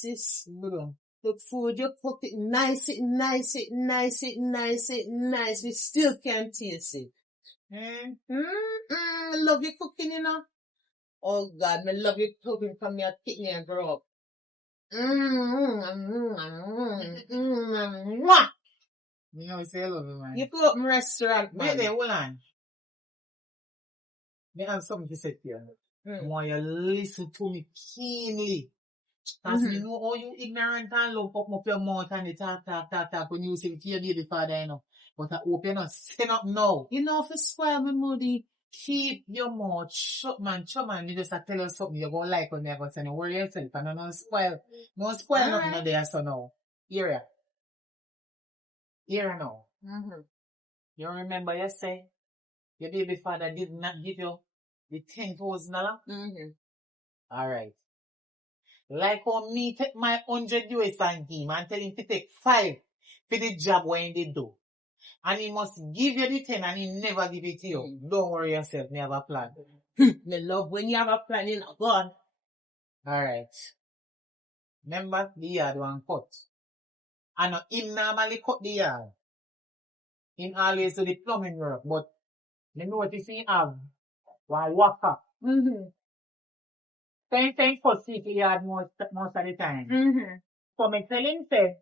sis. The food you cook it nice. We still can't taste it. I love your cooking, you know. Oh God, I love your cooking from your kidney and grow up. You know, say I love you, man. You put up my restaurant, man. Wait there, hold on. Me have something to say to you. I want you to listen to me keenly. Because you know how you ignorant and love up your mouth and you talk when you say to your baby father, you know. But I hope you're not saying up now. You know, if you spoil me, Moody. Keep your mouth shut, man. You just tell you something you're going to like when you're going to say, no worry yourself. And don't spoil. Don't spoil nothing right. There, so now. Here now. You remember you say, your baby father did not give you the $10,000? Alright. Like how me take my $100 and him and tell him to take 5 for the job when they do. And he must give you the 10 and he never give it to you. Don't worry yourself, me have a plan. Me love when you have a plan, you know, go on. Alright. Remember, the yard one cut. And him normally cut the yard. Him always do the plumbing work, but me notice he have one worker. Same for see the yard most of the time. So me tell him say,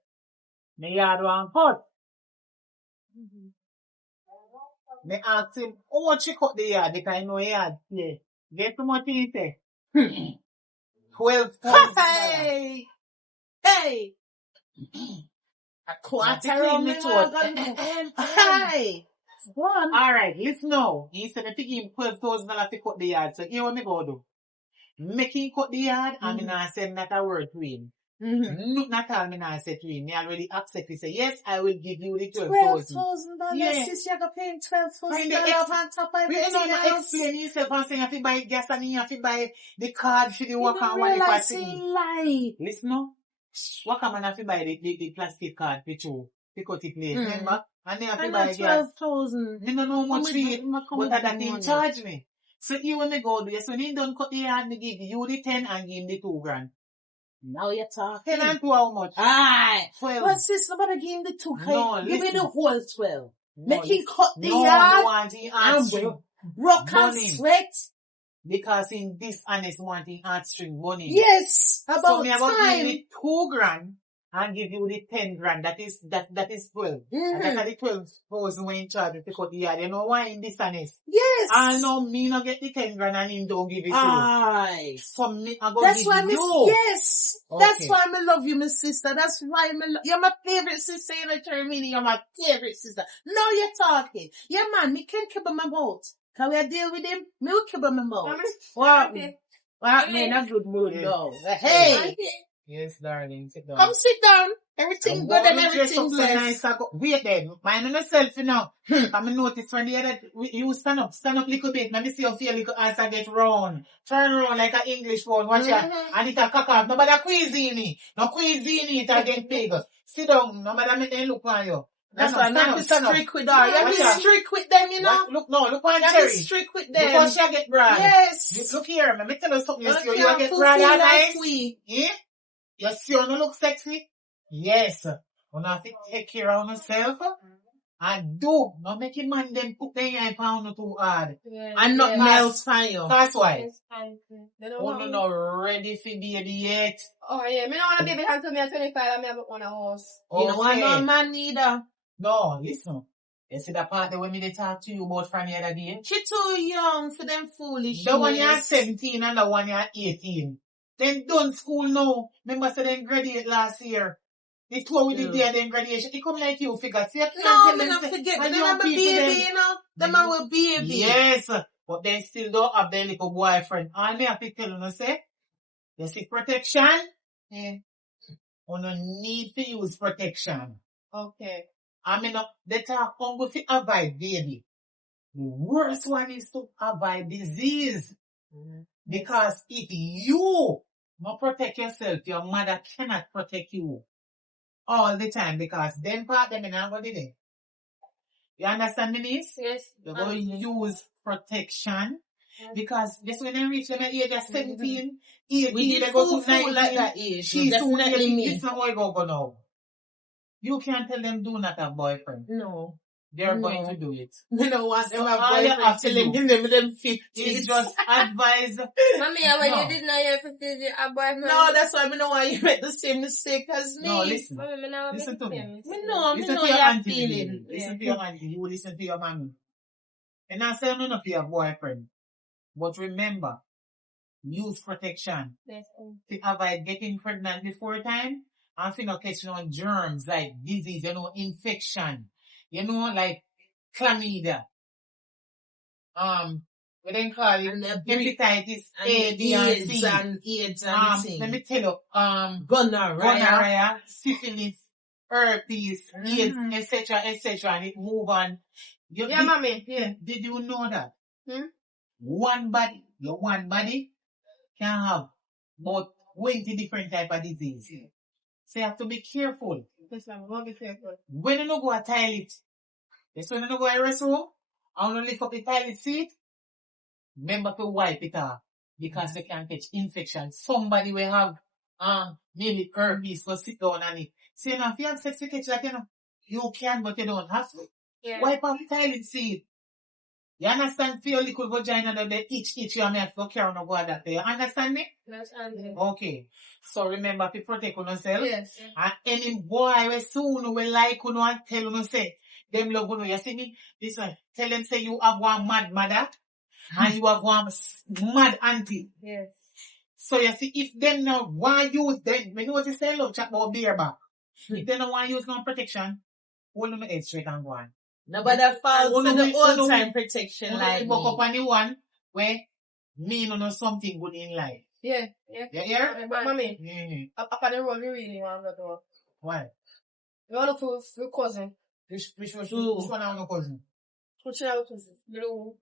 the yard one cut. Me ask him, how much he cut the yard? Because I know he had play. Guess how much he say? $12,000. Hey! A quarter of me Hey! One. Alright, listen now. He said if he give him $12,000 to cut the yard. So here what me go do? Make him cut the yard and me not say not a word to him. Not all me not say to him. Me already accept. He say, yes, I will give you the $12,000. $12,000. Sis, you got paying $12,000 on top of everything else. Explain yourself and say you have to buy gas and you have to buy the card for the work and what whatever. Lie. Listen now. Worker man have to buy the plastic card for you. Because it late. Remember? And they have to buy gas. $12,000. Me don't know much for it. But that didn't charge me. So you when me go do this, when he done cut the yard, me give you the 10 and give him the $2,000. Now you're talking. 10 and 2 how much? Aye. 12. But sis, nobody give him the 2. No, give me the whole 12. No, Make him cut the no, yard. No, want him heartstring. Rock and sweat. Because in this honest want him heartstring money. Yes. About so me about time. give you the $2,000 and give you the $10,000. That is 12. And that's the 12,000 when in charge to cut the yard. You know why in this honest? Yes. I know me not get the $10,000 and him don't give it to you. Aye. So me I go that's give why you. Yes. Okay. That's why I love you, my sister. That's why you're my favorite sister in the Germany. You're my favorite sister. Now you're talking. Yeah, man, me can't keep my mouth. Can we deal with him? Me will keep my mouth. What? What? Me in a good mood now. Hey. Yes, darling, sit down. Come sit down. Everything good and everything blessed. Nice. Wait then. Mind on yourself now. I'm notice when the other, you stand up little bit. Let me see how feel little as I get round. Turn around like an English one. Watch that. And it a cock off. Nobody cuisine. No cuisine it again big. Sit down. Nobody make them look on you. That's why I'm not strict with her. You be strict with them, you know? Look on Cherry. You be strict with them. Look how she get brand. Yes. Look here. Let me tell you something. You get brand and nice. Yeah? You see you look sexy? Yes. You have to take care of yourself. And do not make a man them put their eye pound too hard. Yeah, and nothing else for you. That's why. You're not ready for baby yet. Oh yeah, me don't want a baby until me at 25 and me have one house. You don't want no man neither. No, listen. You see that part when me talk to you about from the other day? She too young for them foolish. The one you're 17 and the one you're 18. Then done school now. Remember say they graduate last year. They told with the day then graduation. It come like you figure. See, no, me not forget. They have a baby, you know. Them have a baby. Yes. But they still don't have their little boyfriend. And they have to tell them, say, you see protection? Yeah. You don't need to use protection. Okay. I mean, they talk only to avoid baby. The worst one is to avoid disease. Because if you not protect yourself, your mother cannot protect you all the time because them part them not going to do. You understand me, niece? Yes. You're going to use protection Because that's when they reach them at age of 17, 18, We did they go to fool 19. like that age. She's Definitely 20, me. this is how I go now. You can't tell them do not have boyfriend. No. They're going to do it. You know what? So Them all have you boyfriend have to till do them 50s. It's just advise. Mommy, when No. you did not your 50s, you have boyfriend. No, that's why I don't want you make the same mistake as me. No, listen. Mommy, me now Listen make to the me. same mistake. Me know Listen to your your auntie. feeling. Listen to your auntie. You will listen to your mommy. And I say none of your boyfriend. But remember, use protection Yes. to avoid getting pregnant before time and to not catch no germs like disease, infection, like chlamydia. What they call it? And Hepatitis A, B, and C. AIDS and things. Let me tell you, Gonorrhea, syphilis, herpes, AIDS, etc., and it move on. Mommy. Yeah, did you know that? Hmm? Your one body can have about 20 different type of disease. So you have to be careful. Yes, I'm going to be careful. When you don't go to toilet, that's when you don't go to restroom, and you lift up the toilet seat, remember to wipe it off, because you can catch infection. Somebody will have, maybe herpes, so sit down on it. So, if you have sex with catch that, you can, but you don't have to. Yeah. Wipe off the toilet seat. You understand? For your little vagina that they itch, you may have to carry on over that. You understand me? That's Andy. Okay. So remember to protect yourself. Yes. And any boy will soon will like you and tell you say, them love you. You see me? This one. Tell them say you have one mad mother and you have one mad auntie. Yes. So you see, if them now want use them, we know what you say, love chat about beer back. If they don't want use no protection, hold on the head straight and go on. Nobody falls for the old time protection like me. Buck up on the one where me know something good in life. Yeah. You hear? But mommy, up on the road, we really want to do. Why? You want to prove your cousin. Which one are your cousin? Which one are your cousin? Blue.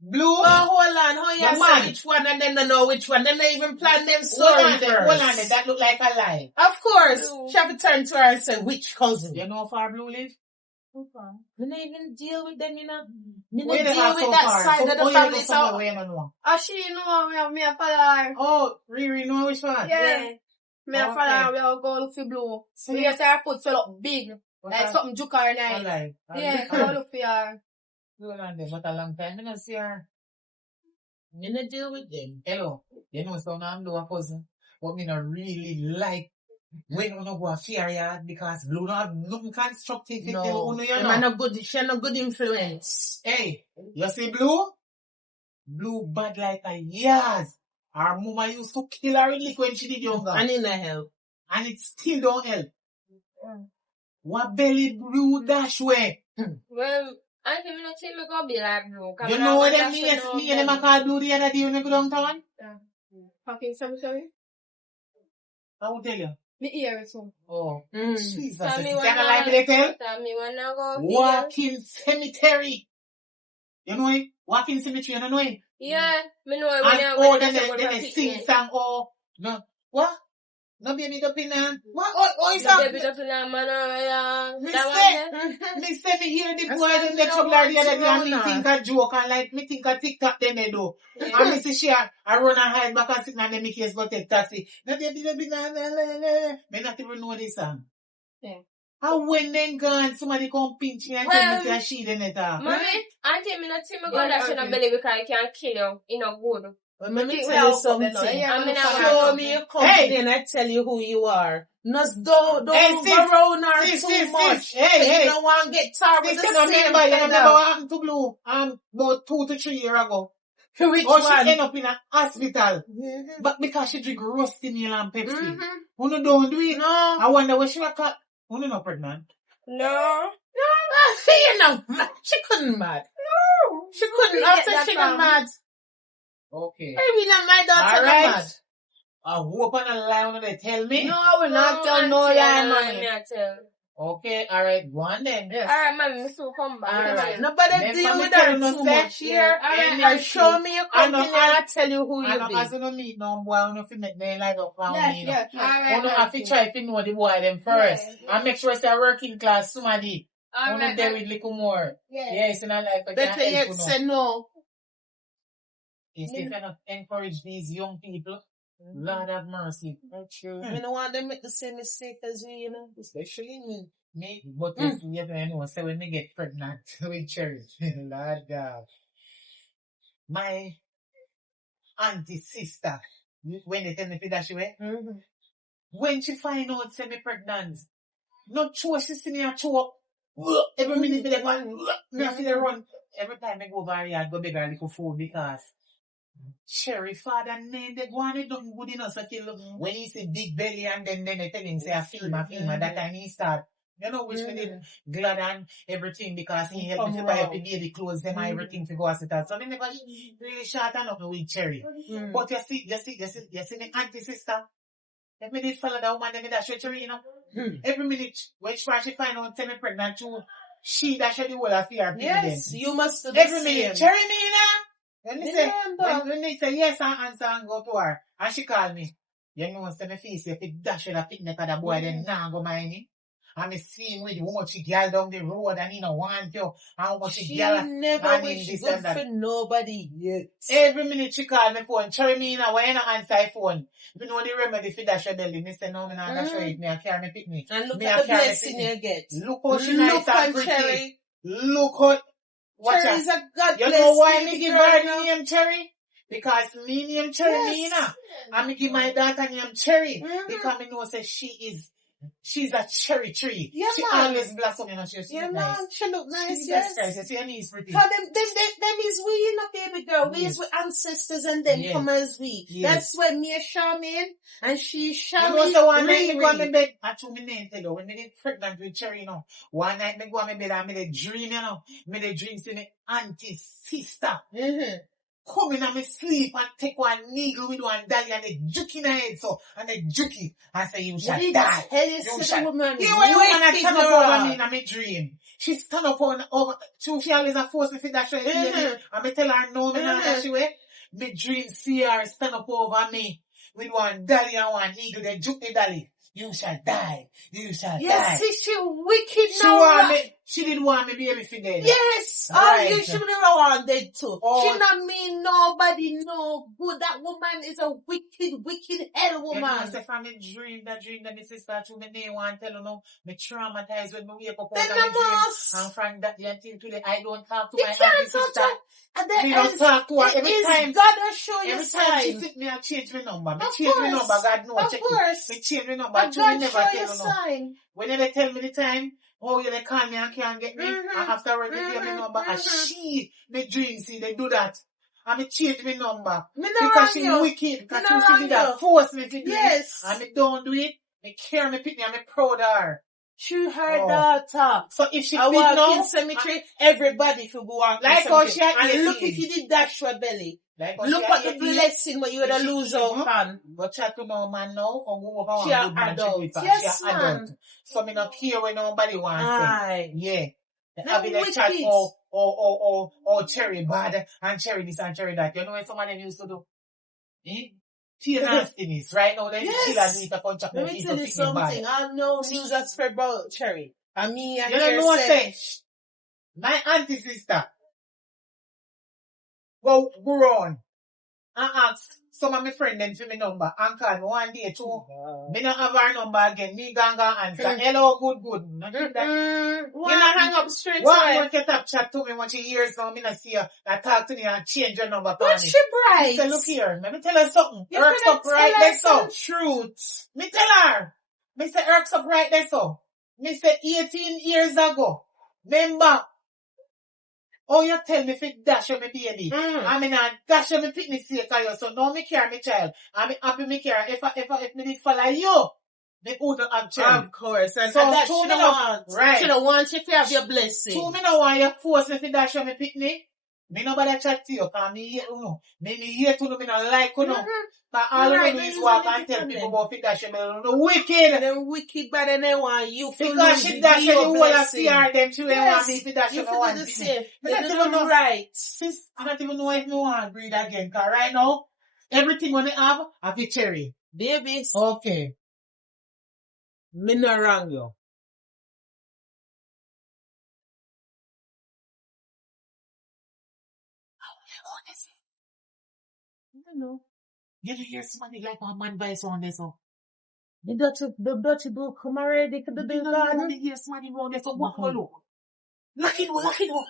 Blue? Oh, hold on. How you say which one and then they know which one? Then they even plan them story first. Hold on. That look like a lie. Of course. Blue. She have to turn to her and say, which cousin? You know how far Blue live? Okay. We don't even deal with them, you know. We Where don't they deal are with so that far? side of the family. So, Where you don't know? She know we have me a father. Oh, Riri know which one? Yeah. Me a Okay. father, we all go look for Blue. See? We just her foot swell up big. Like something juke her night. Alright. Yeah, I look for her. Hold on there, but a long time. I don't see her. we don't deal with them. Hello. You know, so now I'm doing a cousin. But me not really like when you go a fair yard because Blue don't have nothing constructive. No, You them know. are not good. She not good influence. Hey, you see Blue? Blue bad like a years. Her mama used to kill her lick when she did younger. And in the help. And it still don't help. What belly Blue dash way? Well, I think me not see me go be like Blue. You know what them me and them call Blue the other day when you go downtown? Fucking sorry. I will tell you. Me hear it too. Oh, Jesus. Tell me You when can't like little? Tell me when I go. Walking cemetery. You know it? Walking cemetery, you know it? Yeah, me know And when then they sing song, no. What? No baby up in what? Oh, is the that? baby up in a man, Me say me hear the boys in the trouble the other day and me think a joke and like me think a TikTok then they do. And me see she I run and hide back and sit and then me case go take taxi. No baby, me not even know this song. Yeah. And when then gone, somebody come pinch me and tell me say she then it Mommy, auntie, me not see me go dash in a belly because I can kill you in a good. But let me tell you something. Show me your company and I tell you who you are. Don't go around her too much. Hey. You don't want to get tired with the same remember what happened to Blue about 2 to 3 years ago. Which Or one? she end up in a hospital. But because she drink rusty meal and Pepsi. Who don't do it? No. I wonder where she was caught. Who not pregnant? No. You know, she couldn't mad. No. She couldn't. After she got mad. Okay. Maybe not my daughter got mad. I hope I'm not lying when they tell me. No, I will not tell no lie, mommy. Okay, alright, go on then. Yes. Alright, mommy, me still come back. Alright, nobody deal with her too much here. Alright, show me your company and I'll tell you who you be. As you don't meet no boy, you don't make them like a family. Yes. You don't have to try to know the boy them first. And make sure it's a working class somebody. You don't there with little more. Yes, in a life. Better yet say no. If you cannot encourage these young people, Lord have mercy. That's true. I don't want them to make the same mistake as we, Especially me. But if you ever know, so when they get pregnant with Cherry, Lord God. My auntie sister, when they tell me that she way, when she find out say me pregnant, not sure she see me a choke. Every minute me dey man, me feel dey run. Every time I go over here, I go beg her little food because Cherry father name they go on it don't good enough until when he say big belly and then they tell him say a female, that time he start. You know which me did glad and everything because he helped me to buy up the baby clothes, them and everything to go hospital. So me never really short enough with Cherry. But you see me auntie sister. If me did follow that woman, then me dash with Cherry, Every minute when she find out say me pregnant too, she dash the whole affair. Yes, you must do the every same. minute, Cherry me when me say, when they say yes and answer and go to her, and she call me, you know, say me face, if it dash with a picnic of the boy, then nah go mind me. And me see him with how much she girl down the road and he no want you, and how much she girl. She never wish good for nobody yet. Every minute she call me phone, Cherry me why you not answer her phone? You know the remedy for dash your belly. Me say no, me not dash it, me a carry me picnic. And look me at the blessing you get. Look how she nice and pretty. Cherry. Look how, watch Cherry is a God you bless know why me baby give girl, her the name Cherry? Because me name Cherry Mina. And me give my daughter name Cherry. Because me know say she's a cherry tree. Yeah, she man. always blossom, she look nice. She look nice, Jesus yes. Christ, you see her knees pretty. Cause them is we, baby girl. We is with ancestors and them come as we. That's when me a Charmaine and she Charmaine. You know, so one night me go on my bed, I told me name tell you, when me get pregnant with Cherry, one night me go on my bed and me dey dream, me dey dream see me auntie sister. Come in and me sleep and take one needle with one dolly and they juke in her head so, and they juke it and say you shall die. You shall woman. Yeah, when the woman stand up over me in my dream. She stand up over, she always a force me fit that way. And me tell her no, me not that way. Me dream see her stand up over me with one dolly and one needle, they juke the dolly. You shall die. You shall die. Yes, she wicked now. She didn't want me baby for dead. Yes. Right. You should have want dead too. She not mean nobody no good. That woman is a wicked hell woman. You know, say from me dream that my sister to me name want tell you no, me traumatized when me wake up out of my dream. And from that day until today, I don't talk to my auntie sister. And then me don't talk to her every time. God will show you every sign. time she sit me, I change my number. Me change my number. God knows. Of course. Me change my number. But God never show tell you you sign. When they tell me the time, oh, you they call me and can't get me. And afterwards, they give me number. And she, me dream, see, they do that. And me change my number. Because she wicked. Because she did that. Force me to do it. And me don't do it. Me care me pick me and me proud of her. Through her daughter. So if she I big walk now, in cemetery, everybody should go walk like in how cemetery. she had and look 18. if you did dash your belly. Like look at the blessing what you would have lose out on. But chat to no man now, or go over she one good man adult. Yes, she adult. So me not care when nobody wants say. Yeah. Having a chat or Cherry bad and Cherry this and Cherry that. You know what some of them used to do? She nastiness. Right now, they still a need to punch up. Let me tell you something. I know news that's spread about Cherry. I mean, I you don't know what say. My auntie sister. Go on. And ask some of my friends them for my number and call me one day too. Me not have her number again. Me gonna answer. Hello, good. Nothing that. You not hang up straight away. One get up chat to me when she hears now. Me not see her. I talk to me and change your number. But she bright. Say, look here. Let me tell her something. You Irks up right there so. Truth. Me tell her. Me say irks up right there so. Me say 18 years ago. Remember. Oh, you tell me if it dash on my baby. I mean, I dash on my picnic sake for you. So now me care my child. I mean, happy me care. If me did follow you, me wouldn't have child. Of course. And so that should have want. Right. Should have want you to have your blessing. So me no want you force me to dash on my picnic. Me nobody chat to you. Cause me hate you know. Me hate you know. Me not like you know. But all you do is walk and tell people about fit dash on me. No wicked. Them wicked but then they want you to because she dash on the whole of PR them too. They want me to dash on one the same. Me not even know. Right. Sis, I don't even know if me want to breed again. Cause right now, everything when they have a Cherry. Babies. Okay. Me not wrong you. know. You don't hear somebody like a man voice on this, so. The dirty book come already to the garden. You hear somebody around there, so what will look? Lock it up.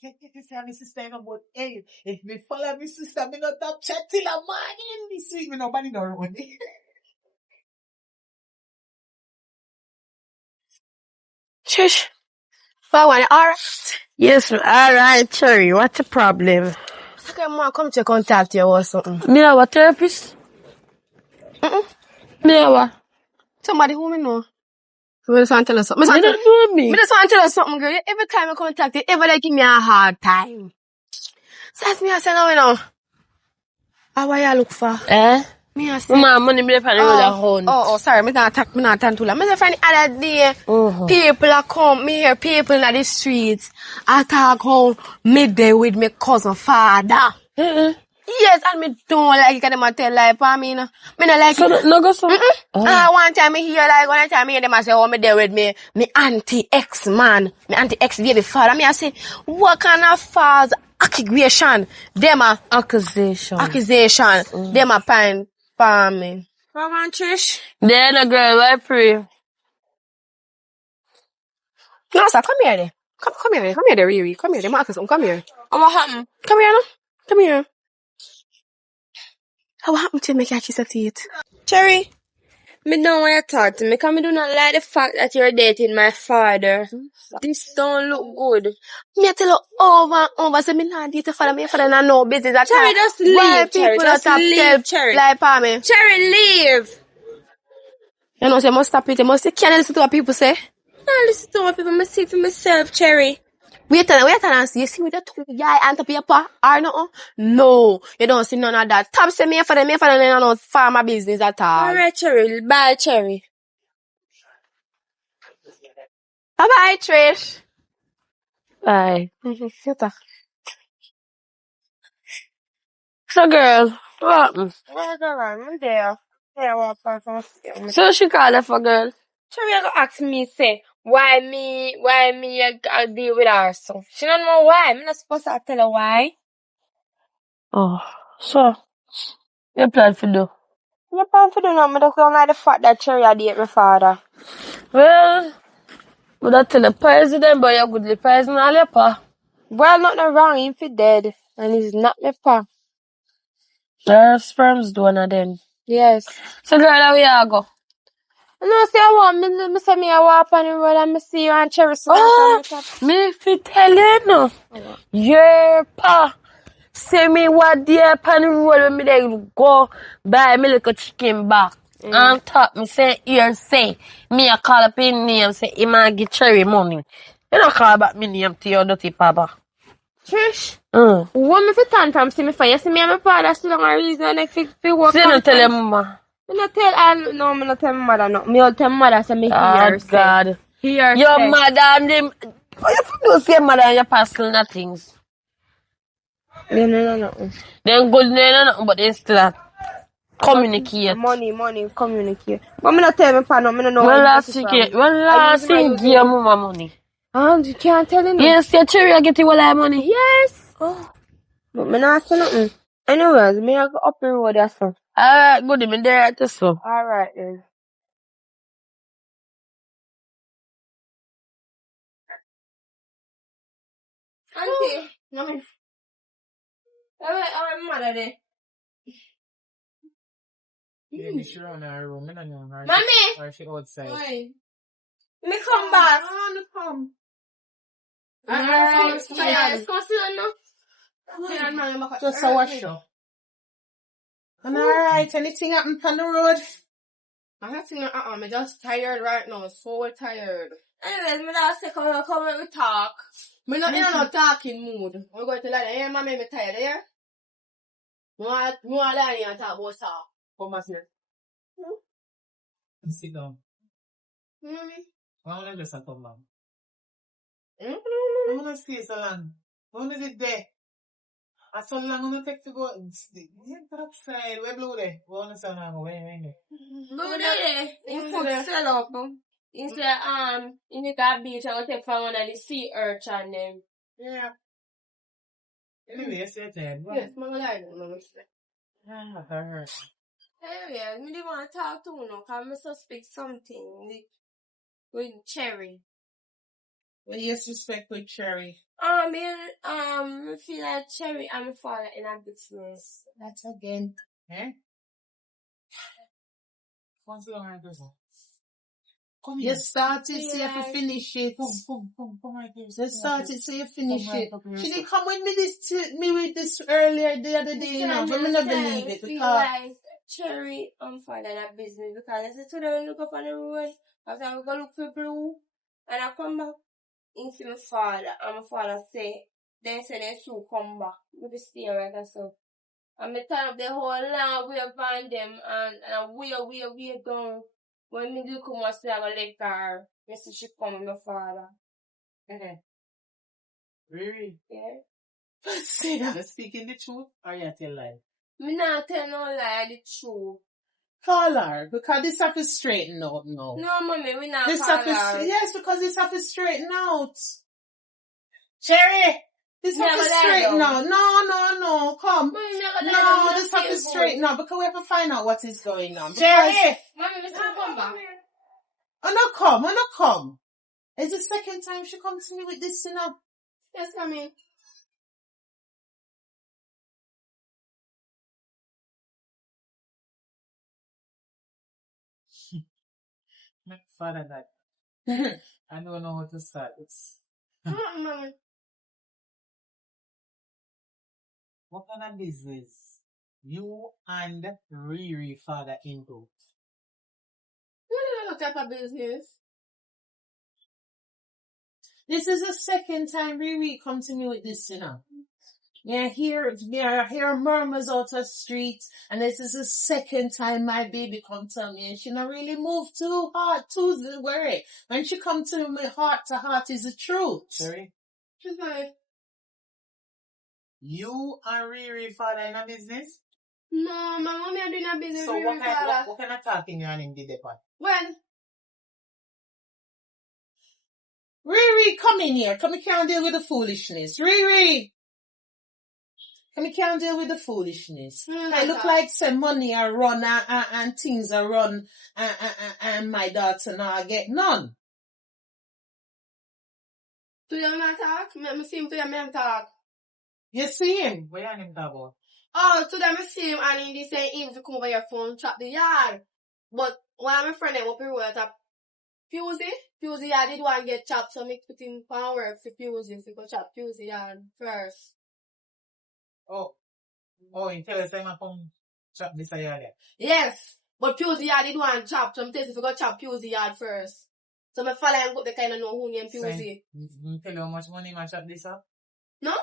Can't get this family sister in about, hey, if me follow me sister, me not top chat till a morning. This week, me nobody don't run me. Shush. But one, alright. Yes, alright, Cherry. What's the problem? Okay, ma, come to contact you or something. Me have a therapist? Me have a... Somebody who me know. Me just want to tell us something. You don't know me. Me just want to tell us something, girl. Every time I contact you, ever they give me a hard time. So that's me I say now, you know. How are you look for? Me I say. My money me find another hunt. Oh, sorry. Me not talk too long. Me say find the other day, people are come, me hear people in the streets, attack home midday with me cousin father. Yes, and me don't like it 'cause them a tell lie for me, no. Me not like So it. no go so. One time me hear like, one time me hear them a say, oh, me there with me auntie ex man, me auntie ex baby father. Me I say, what kind of false accusation? Them a Accusation. Them a pine for me. Come on, Trish. Then a girl, I pray. No, sir, come here, there. Come here, there, Riri. Come here, there, Marcus. Come here. Oh, what happened? Come here, no. Come here. What happened to me catch your teeth? Cherry, me don't want to talk to me because me do not like the fact that you're dating my father. This don't look good. Me tell you over and over, say me not date your father. My father not know business at all. Cherry, just leave, Why Cherry, people just not leave, tell Cherry. lie for me? Cherry, leave. You know, say must stop it. You must say, can't listen to what people say. Don't listen to what people must say for myself, Cherry. Wait and see. You see with the two guy on top of your paw or no? No, you don't see none of that. Top say me for them, no farmer business at all. Alright, Cherry. Bye, Cherry. Bye bye, Trish. Bye. Mm-hmm. So girl, what happened? Where's the I'm there. There, what person? So she called her for girl. Cherry, you go ask me, say, why me, I deal with her, so. She don't know why. I'm not supposed to tell her why. Oh, so you plan for do? You plan for doing nothing. I just don't like the fact that Cherry I date my father. Well, would I tell the president, but you're good the president all your pa. Well, nothing wrong. If he dead, and he's not my pa. Their sperms do one of them. Yes. So girl, how we all go? No, say I want me say me I walk on the road and me see you and Cherry sitting Oh, on the top. me fi tell you no. Your pa say me what day pan the road when me dey go buy me little chicken back. And top me say here say me a call up his name say he might get Cherry money. You don't call back me name to your dirty papa. Trish, what me fi turn from see me for? You see me and my father still on a reason and fi work. Say no tell your mama. Me not tell, no, me not tell my mother, no. Me will tell my mother, say me hear say. God. Hear Your say. mother and them. Oh, you don't say mother and your pastor nothings. No. Then good nothing, but they still communicate. Money, communicate. But me not tell my father, no, me no know. Well, last thing, give your mama money. You can't tell him. Yes, your Cherry get you all that money. Yes. Oh. But me not say nothing. Anyways, me I go up the road or so. Alright, good, me there at this so. Alright then. Auntie, no me. I'm mother there. Maybe she run her room. I don't know. Mommy! Or she outside. Why? Me come back. Oh, no come. Alright, let's go sit down now. Just a wash up. And alright, anything happen on the road? I'm not saying, I'm just tired right now, so tired. Anyways, me not say come let me talk. Me not in no talking mood. I'm going to lie, hey, mommy, me tired, yeah? Me want lie here and talk about talk. Come here. Sit down. Mommy? I want to just come down. Mm-hmm. I want to stay so long. I want to sit there. I so long I want to take to go. Get outside. Where blue there? I want to sit down. Where? Go there. In food sell up. He said, in the car beach, I will take from one of the sea urchin them. Yeah. Anyway, you say that. Yes, Mama like that, Mama say. Ah, I heard. Anyway, me didn't want to talk to you, because I suspect something with Cherry. Well, you suspect with Cherry. I feel like Cherry and my father in a business. That's again. Eh? What's going on, girl? Come You here. started, so you have to like- finish it. Come right here. You started, so you finish Come right it. up here. She didn't come with me with this earlier the other day, you know, but me not believe it feel because like Cherry and father in a business, because I said to them, look up on the road, after I go look for Blue, and I come back, and see my father, and my father say, they say they soon come back. Maybe stay right and so. And me turn up the whole long way upon them, and way down. When me look at my say I go let her, me see she come with my father. Riri, Yeah? say that. you speaking the truth or you tell lie? Me not tell no lie, the truth. Call her because this have to straighten out now. No, mommy, we not This call have to, her. yes, because this have to straighten out. Cherry, this have to Never lie straighten down. out. No, come. Mommy, never lie No, down, this have to feel straighten good. out because we have to find out what is going on. Cherry! Mommy, we still come back. I no come. It's the second time she comes to me with this, you know. Yes, mommy. My father that. I don't know how to start. It's Mommy. what kind of business you and Riri father into? What type of business? This is the second time Riri come to me with this, you know. Yeah, hear murmurs out the street, and this is the second time my baby come to me, and she not really move too hard, too the worry. When she come to me, heart to heart is the truth. Cherry, She's like, you and Riri father in a business? no, my mommy are doing a business So with what my kind, father. what kind of talking you and him did upon? When? Riri, come in here. Come, we can't deal with the foolishness. Riri! Come, we can't deal with the foolishness. I look like some money are run and things are run and my daughter now get none. Today I'm not talk. Me see him today I'm talk. You see him? What you and him talk about? Oh, today I see him and he say him to come over your phone, chop the yard. But while my friend them up here with a Fusey yard did want get chopped, so me put in power for Fusey, so go chop Fusey yard first. Oh, you tell us I'm come chop this a yard. Yes, but Fusey yard did want chop, so me tell you to go chop Fusey yard first. So my father and go the kind of know who named Fusey. You tell you how much money man chop this up? No?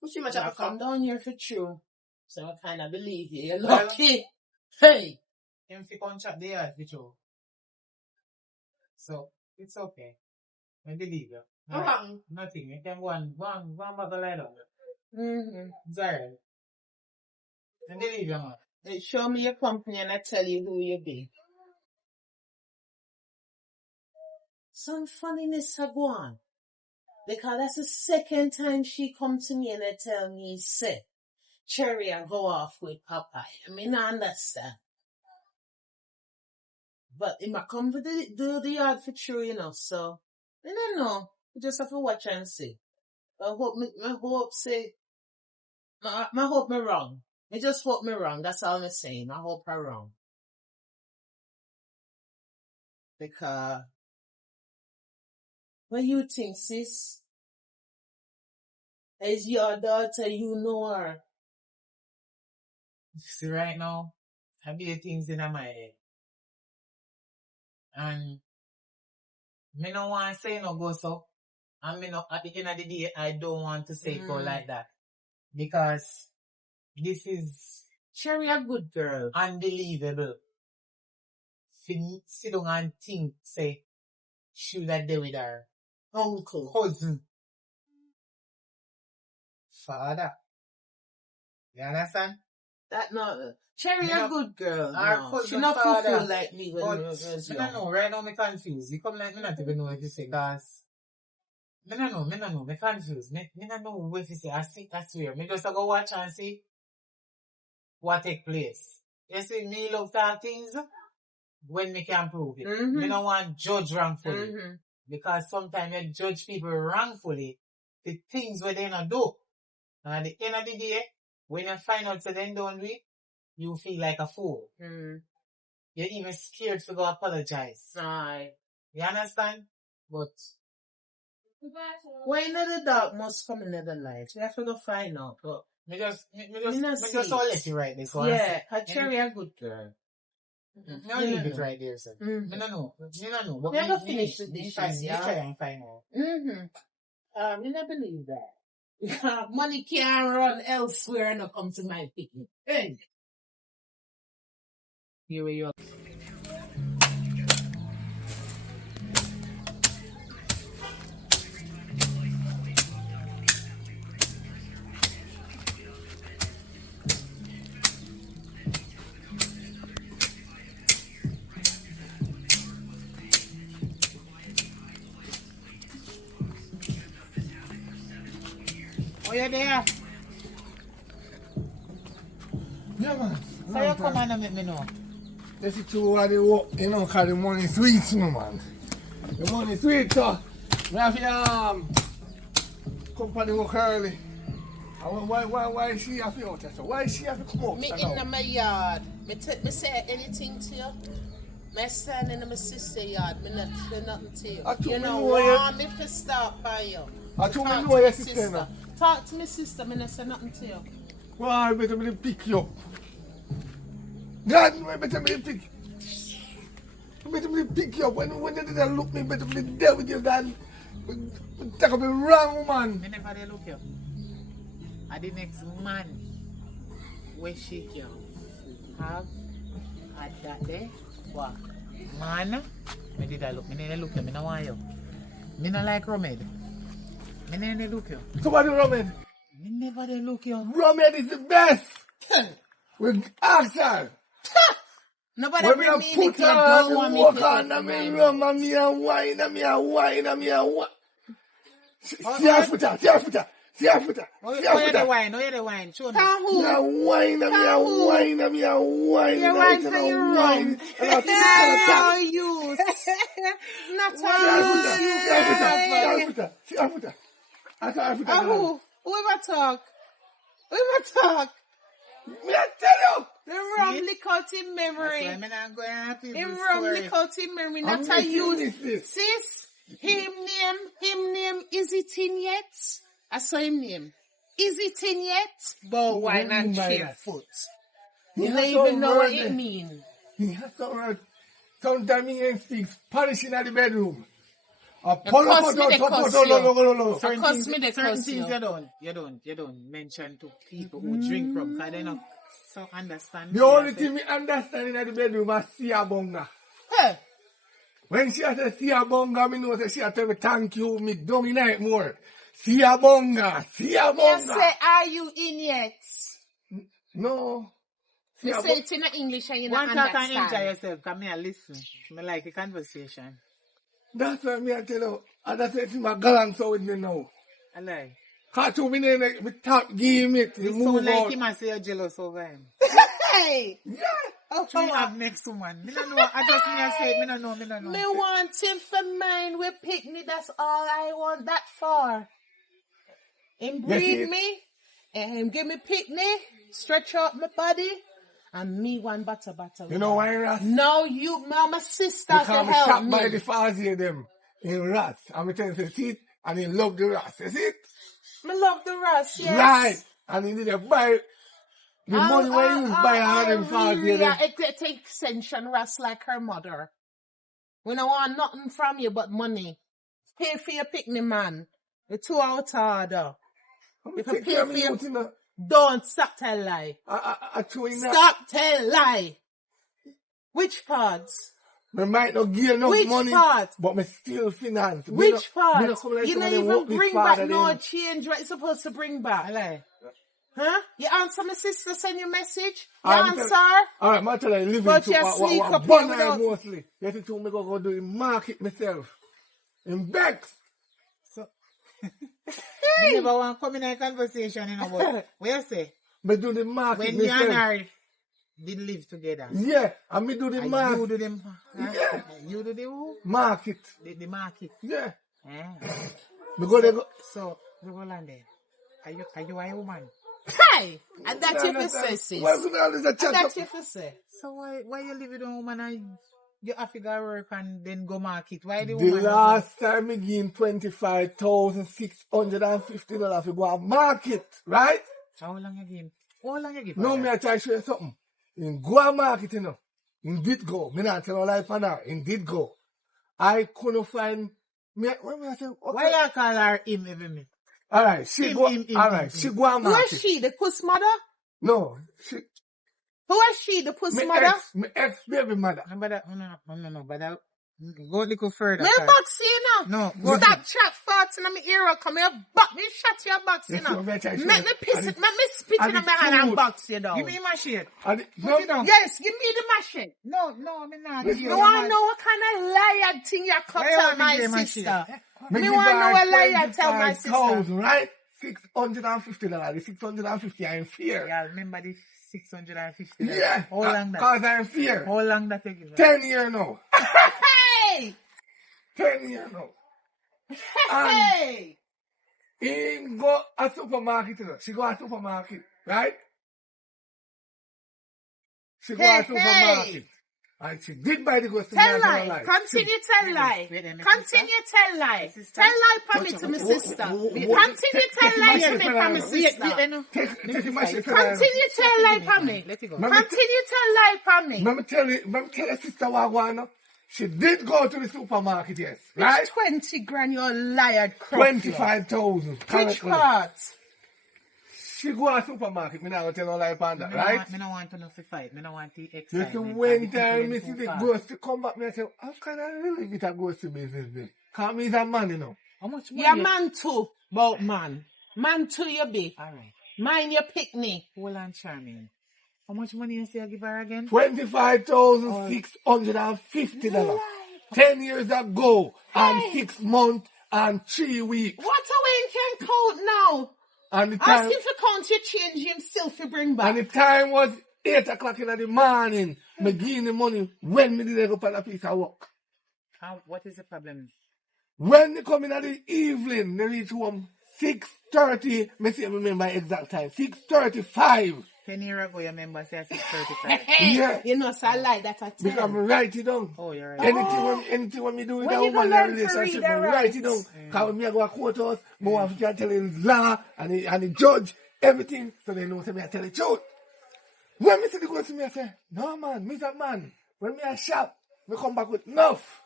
Who she ma Now chop come it down here for true. So I kind of believe you. You're Well- lucky. Hey. Him fi come chop the yard with you. So, it's okay. I believe you. What happened? Nothing. You can go and mother lie down. Mm-hmm. It's alright. I believe you, man. Hey, show me your company and I tell you who you be. Some funniness have gone. Because that's the second time she come to me and they tell me, say, Cherry, I go off with Papa. I mean, I understand. But it might come to do the yard for true, you know, so, I don't know. You just have to watch and see. I hope me wrong. I just hope me wrong. That's all I'm saying. I hope I'm wrong. Because, what you think, sis? Is your daughter, you know her. See, right now, I be things in my head. And, me no want to say no go so. And me no, at the end of the day, I don't want to say go like that. Because, this is Cherry a good girl. unbelievable. Sit down and think, say, should I do with her? Uncle. Cousin. Father. You understand? That not, Cherry Me a no- good girl. Our No. cousin She not father. fool like me when But, we was I young. don't know, right now me confused. You come like me not even know what you say, guys. Me no know. Me confused. Me no know what you say. I swear. Me just go watch and see what take place. You see, me love talk things when me can prove it. Me no want judge wrongfully. Because sometimes you judge people wrongfully the things where they not do. And at the end of the day, when you find out that they don't do it, you feel like a fool. You're even scared to go apologize. Aye. You understand? But when the dark must come into the light, we have to go find out. But me just see all it. let you write this one. Yeah, her Cherry a good girl. No leave it right there, sir. Me no know. But We have to finish the dishes, me yeah. try and find out. Me not believe that. Money can't run elsewhere and not come to my picnic. Hey. Here we go. Oh, you're there? Yeah, man. So you come and let me know. This is true what they work, you know, because the money sweet, you know, man. The money sweet, so we have to company work early. And why she have to out there? So why she have to come out? Me in my yard. Me say anything to you. Me stand in my sister yard. Me not say nothing to you. You know, want me to stop by you. I told me know your sister now. Talk to my sister. Me not say nothing to you. Well, I better me pick you up. God, I better me pick. I better me pick you up. When they did look me, better me deal with you, God. Take up a wrong woman. Me never dey look you. And the next man where she can have at that day, what? Man, me did I look, me never look you, me no want you. Me no like Romed. Me never look you. Somebody Romed. Me never dey look you. Romed is the best. We ask her. Nobody When bring me me put anything. her Don't on want the me walk to on, and me rum, and me a wine, and me a wine, and me a wine. See her foot her, see her foot her, see her foot her, see her Oh, foot you her. the wine, show me. Tell Me who? a wine, and me a wine, and me a wine. You and wine I for tell your her rum. and I tell her, No use. Not see her a foot her, see her foot her. I tell her foot her. Who? Who ever talk? Who ever talk? Me a tell you. The rum lick out in That's why memory. me not going happy Him with rum story. lick out in memory. I'm Not a use. missing this. Sis, him name, is it in yet? I saw him name. Is it in yet? But why What do you not mean by cheer that? foot? He You has don't some even know what word it there. mean. He has some word. Sometimes he ain't speak Spanish in the bedroom. No. Certain Cause things, me they certain cuss things you. you don't mention to people who drink rum because they don't so understand. The only thing me understand in the bedroom is Sia Bonga. Hey, When she said Sia Bonga, me know that she tell me thank you, me dominate more. Sia Bonga, Sia me Bonga. say, are you in yet? No. Me Sia say it in English and you One don't talk and enjoy understand. yourself, come here, listen. I like the conversation. That's why me I tell you, and that's why my gallant so with me now. I like. Cause to me then we talk, give him it, we You move sound like out. him and say you're jealous over him. Hey! Yeah. Oh, So you have next woman. Me don't know. I just me I say me don't know. me want him for mine with picnic, that's all I want that for. Him breed Yes, me, and him give me picnic, stretch out my body, and me one butter. You know why, Ras? No, you, my sister to Because me help shot by the me. Fazi them in rats. And me tell you, see it, and he love the rats. You see it? Me love the rust, yes. Right. And he did a buy the money when he buy all them Fazi them. It take extension rust like her mother. We don't want nothing from you but money. Pay for your picnic, man. You're too out order. You can Take pay care of for me, your... youth, you know. Don't stop tell lie. I told you that. Stop tell lie. Which parts? Me might not give enough Which money, part? but me still finance. Which part? Me not come like You don't somebody even work with bring father back no them. change what you're supposed to bring back. I like. Huh? You answer my sister, send you message? You I'm answer? Alright, man, tell you, living But to you sneak up here banner without- mostly. You have to tell me go do the market myself. In Bex. You never want to come in a conversation, you know, but what you say? Me do the market. When you and her did live together. Yeah, and me do the market. You do the Yeah. You do the who? Market. The market. Yeah. Ah. Go. So, we go land there. Are you a woman? Hey! And that's your say, sis. Why would all this a And chat that's up? your say. So why you live with a woman and you have to go work and then go market? Why the The woman? last time me give $25,650 to go to market, right? How long you give? How long you give? No, me I try to show you something. In go to market, you know. In did go. Me not tell no lie for now. In did go. I couldn't find me. When I say, okay. Why you call her him every minute? All right, she go. All right, she go to Who market. is she? The puss mother? No, she. Who is she? The puss mother? Me ex baby mother. No, but no, but go a little further. Me sir. box you now. No, go Stop chat farts in my ear. Come here, box me shut your box you now. Make me piss it. Make me spit in my hand and box you down. Give me my shit. No, it down. Yes, give me the machine. No, me not. Listen, Me want to know what kind of liar thing you cut Why you out want me my to give sister. Me Me give want to her know what liar tell my sister. 25,000, right? $650. The 650 I'm fear. Yeah, remember the 650. Yeah. How long that? Cause I'm fear. How long that you give her? 10 years now. Hey! 10 years now. Hey! He go a supermarket, you know. She go a supermarket, right? She go a supermarket. And she did buy the goods. Tell lie. Continue tell lie. Continue tell lie. Tell lie for me to my sister. Continue tell lie to me for my sister. Take my shit. Continue tell lie for me. Let it go. Continue tell lie for me. Let me tell your sister what I want. She did go to the supermarket, yes. Right? Which 20 grand you liar crap. 25,000. Which part? She go to the supermarket, me not gonna tell no lie upon that, right? Me no want to know if fight. Me no want the Just excitement. when time me see the ghost to come back, me I say, how can I really get a ghost to business then? Cause me is a man, you know. How much money? You're man too, but man. Man too you be. Alright. Mind your picnic. Hold on, Charmaine. How much money you say I give her again? $25,650. 10 years ago, and 6 months, and 3 weeks. What a way you can count now? And the Ask time, him to count your change himself to bring back. and the time was 8 o'clock in the morning. Me give him the money when me did go for a piece of work. What is the problem? When they come in at the evening, they reach home 6:30. Me say remember exact time. 6:35. 10 years ago, you remember say 6:35. Yeah. You know, so I like that at 10. Because I write it down. Oh, you're right. Anything when me do with When a you woman in gonna a learn to relationship, read me and write it down. Because when me go to courthouse, me want to tell the law and the judge everything, so they know say me I tell the truth. When me see the ghost, me I say, no man, me that man. When me I shop, me come back with enough.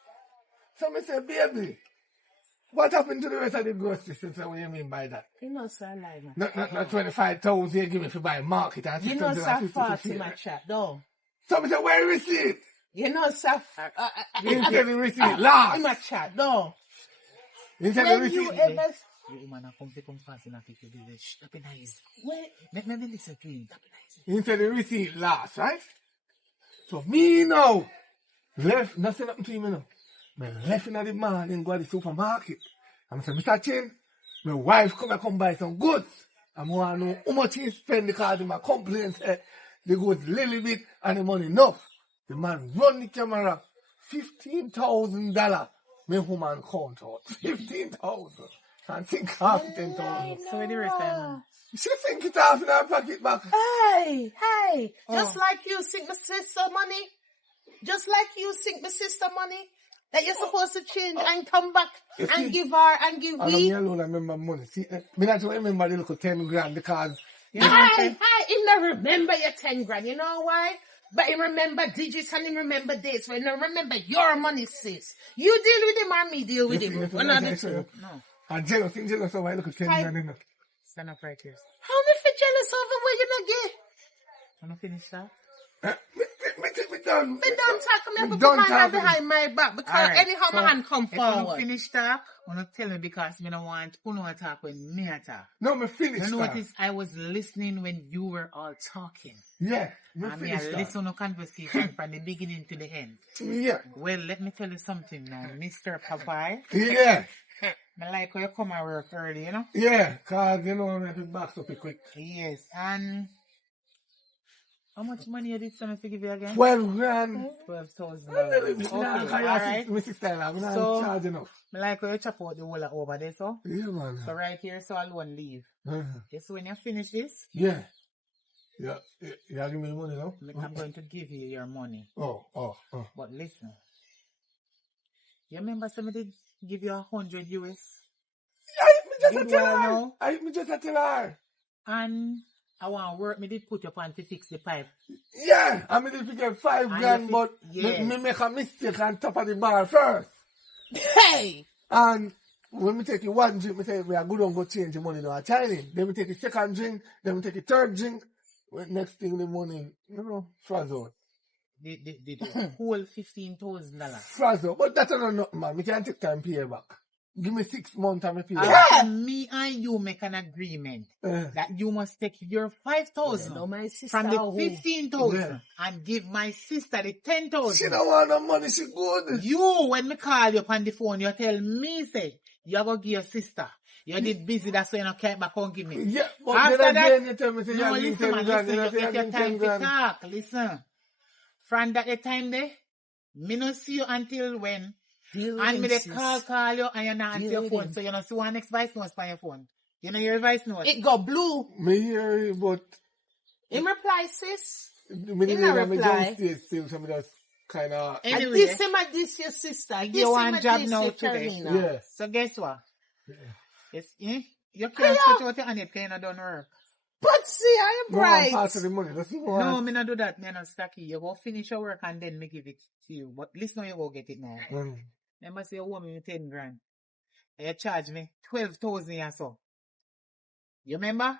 So me say, baby, what happened to the rest of the ghost systems? So what do you mean by that? You know, so I like that. Not 25,000 you give me for buy market and You know, so 650 40 my chat, though. So me say, where is it? You know, so You tell the receipt last. in my chat, though. You tell the When receipt. you ever... You woman come fast enough if you do this. Stop it nice. Wait. Let me listen to him. Stop it nice. You tell the receipt last, right? So me now, left, nothing happened to him, you know. Me left in the morning, go to the supermarket. And I said, Mr. Chin, my wife come buy some goods. And I want to know how much he spend because my complaint said the goods little bit and the money enough. The man run the camera, $15,000. My woman count out, 15,000. And think half 10,000. So where the rest of them? She think it half in her pocket back. Hey, just like you sink my sister money. Just like you sink my sister money. That you're supposed to change and come back and give her and give And me. me alone, I remember money. See, me not remember the little 10 grand because... He don't remember your 10 grand. You know why? But he remember digits and he remember dates. When he remember your money, sis. You deal with him and me deal with him. One of the two. No. I'm jealous of why I look at 10 grand enough. Stand up right here. How me feel jealous over where you not get? Wanna finish that? Me done. Me don't talk me Me put done my hand talking. behind my back because Alright, anyhow so my hand come if you forward. finish talk, wanna tell me because me don't want Uno talk when me talk. No, me finished You that. notice I was listening when you were all talking. Yeah, me And me finished I that. listen to conversation from the beginning to the end. Yeah. Well, let me tell you something now, Mr. Popeye. Yeah. I like how you come and work early, you know? Yeah, cause you know, I have to back up quick. Yes, and how much money you did send me to give you again? 12 grand. $12,000. Okay, alright. My sister, I'm not So, charge enough. I like how you chop out the whole of over there, so? Yeah, man. So right here, so alone leave. Yes, when you finish this, Yeah. Yeah, you give me the money now? I'm going to give you your money. Oh. But listen, you remember somebody did give you 100 US? I just tell her. And I want to work, me did put you on to fix the pipe. Yeah, I mean if you get 5 grand, but me make a mistake on top of the bar first. Hey! And when me take you one drink, me say, we are good on go change the money now a tiny. Then me take a second drink, then me take a third drink. Next thing in the morning, you know, frazzle. The whole $15,000. Frazzle. But that's not nothing, man. We can't take time to pay back. Give me 6 months and me pay back. Yeah. Me and you make an agreement that you must take your 5,000 from the 15,000 and give my sister the 10,000. She don't want no money, she good. You, when me call you on the phone, you tell me, say, you go give your sister. You did busy, that's why you don't care back home give me. Yeah, but after then that, again, you tell me, say, no, you listen, man, listen, you get your time to grand. talk, listen. From that time there, me no see you until when. And me they call you and you not answer your phone. So you don't see one next voice note on your phone. You know your voice note? It got blue. Me hear you, but... In reply, sis. Me didn't know me just stay still, so me just kind of... Anyway, this your sister. You want job now today. Yeah. So guess what? Yeah. You can't put out your hand because you don't work. But see, I am bright. No, I'm part of the money. No, me not do that. Me not stacky. You go finish your work and then me give it to you. But listen, you go get it now. Remember, say you owe me 10 grand. You charge me 12,000 or so. You remember?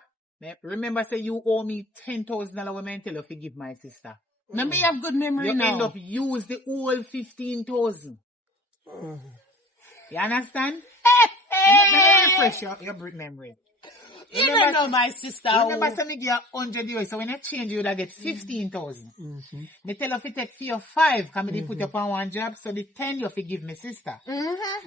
Remember, say you owe me $10,000 when I tell you to give my sister. Remember, you have good memory you now. You end up use the whole 15,000. You understand? Refresh your memory. You don't know my sister. Remember, say me give you 100 euros, so when you change, you would get 15,000. Me tell you to take for your 5, because me put you on one job, so the 10 you have to give me sister.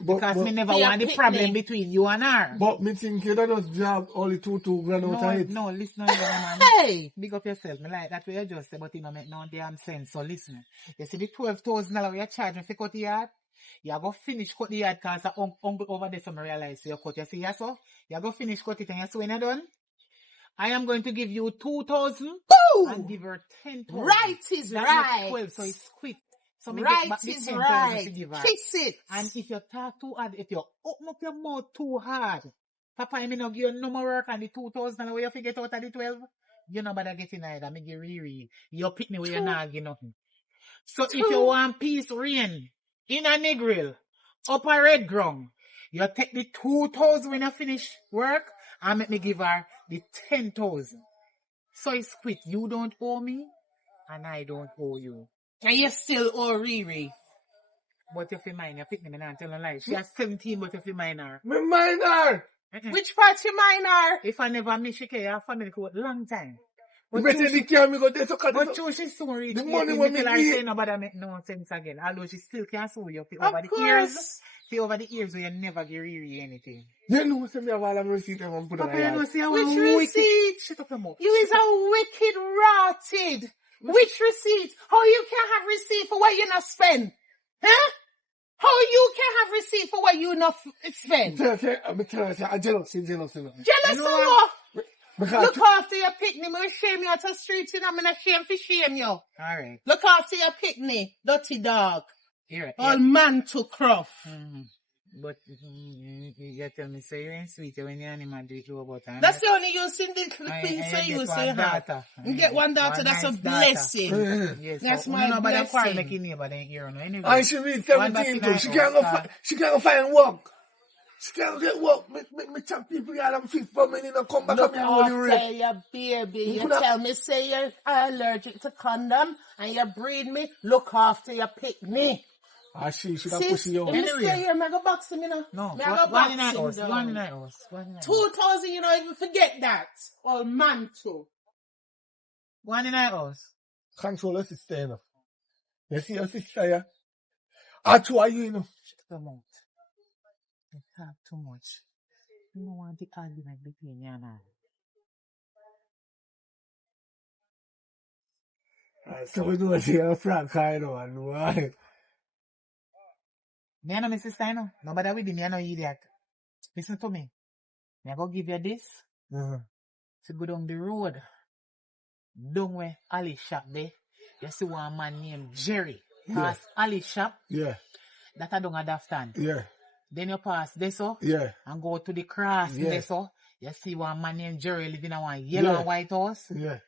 Because me never want the problem between you and her. But me think you don't just job only 2 grand out of it. No, listen to man. Hey! Big up yourself. Me like that way you just say, but you don't make no damn sense. So listen. You see the $12,000 you charge me for cut the yard? You go finish cut the yard because the uncle over there, so me realize you cut. You see, yeah, so? You go finish cut it and you see when you're done? I am going to give you 2,000 and give her 10,000. Right is that right. 12, so it's quick. So me right get back the is 10,000 right. to give her. Kiss it. And if you talk too hard, if you open up your mouth too hard, Papa, I may not give you no more work and the 2,000 where you forget out of the 12, you know better get in either. Me give Riri. You pick me where you not give nothing. So if you want peace reign in a Negril, up a red ground, you take the 2,000 when you finish work and make me give her the 10,000. So it's quick. You don't owe me and I don't owe you. And you still owe Riri. But if you mind, you pick me and tell her lie. She has 17, but if you mind her. Me mind her! Which part you mind her? If I never miss she care, family for a long time. But she's soon reach. The money when me say nobody make no sense again. Although she still can't sue you over the years. See over the years where you never give Riri anything. You know what I mean? While I'm receiving them and put on Papa, you know, see, which receipt? Shut up your mouth. You is a wicked rotted. Which receipt? How you can have receipt for what you not spend? Huh? How you can have receipt for what you not spend? I'm jealous. Jealous of what? Look after your picnic. I'm shame you at the street. I'm not shame for shame you. Alright. Look after your picnic. Dirty dog. Here. All man to cruff. But you tell me, so you ain't sweet when you animal do it about time. That's the only use in the things that you say have. You get one daughter, that's a blessing. Yes, that's my blessing. blessing. Make neighbor then hear no anyway. And she read 17 too. She can't go find work. She can't get work. Me tell people y'all I'm fit for me and come back look and only after your baby. You tell me say you're allergic to condom and you breed me. Look after your picnic. Ah, she got pussy out. Let me stay here, I go box him, you know. No, I go box him. 2,000, you don't even forget that. All man too. 1 in a house. Control your sister, you know. You see your sister, yeah? How two are you, you know? Shut your mouth. You talk too much. You don't want the argument between you and I. So we do see a Frank kind of and why? Me and my sister, you know. Nobody with me, I know idiot. Listen to me. Me go give you this. To go down the road. Down where Ali shop there. You see one man named Jerry. Pass Ali shop. Yeah. That I don't understand. Yeah. Then you pass this so. Yeah. And go to the cross Yeah. there so. You see one man named Jerry living in one yellow and white house. Yeah.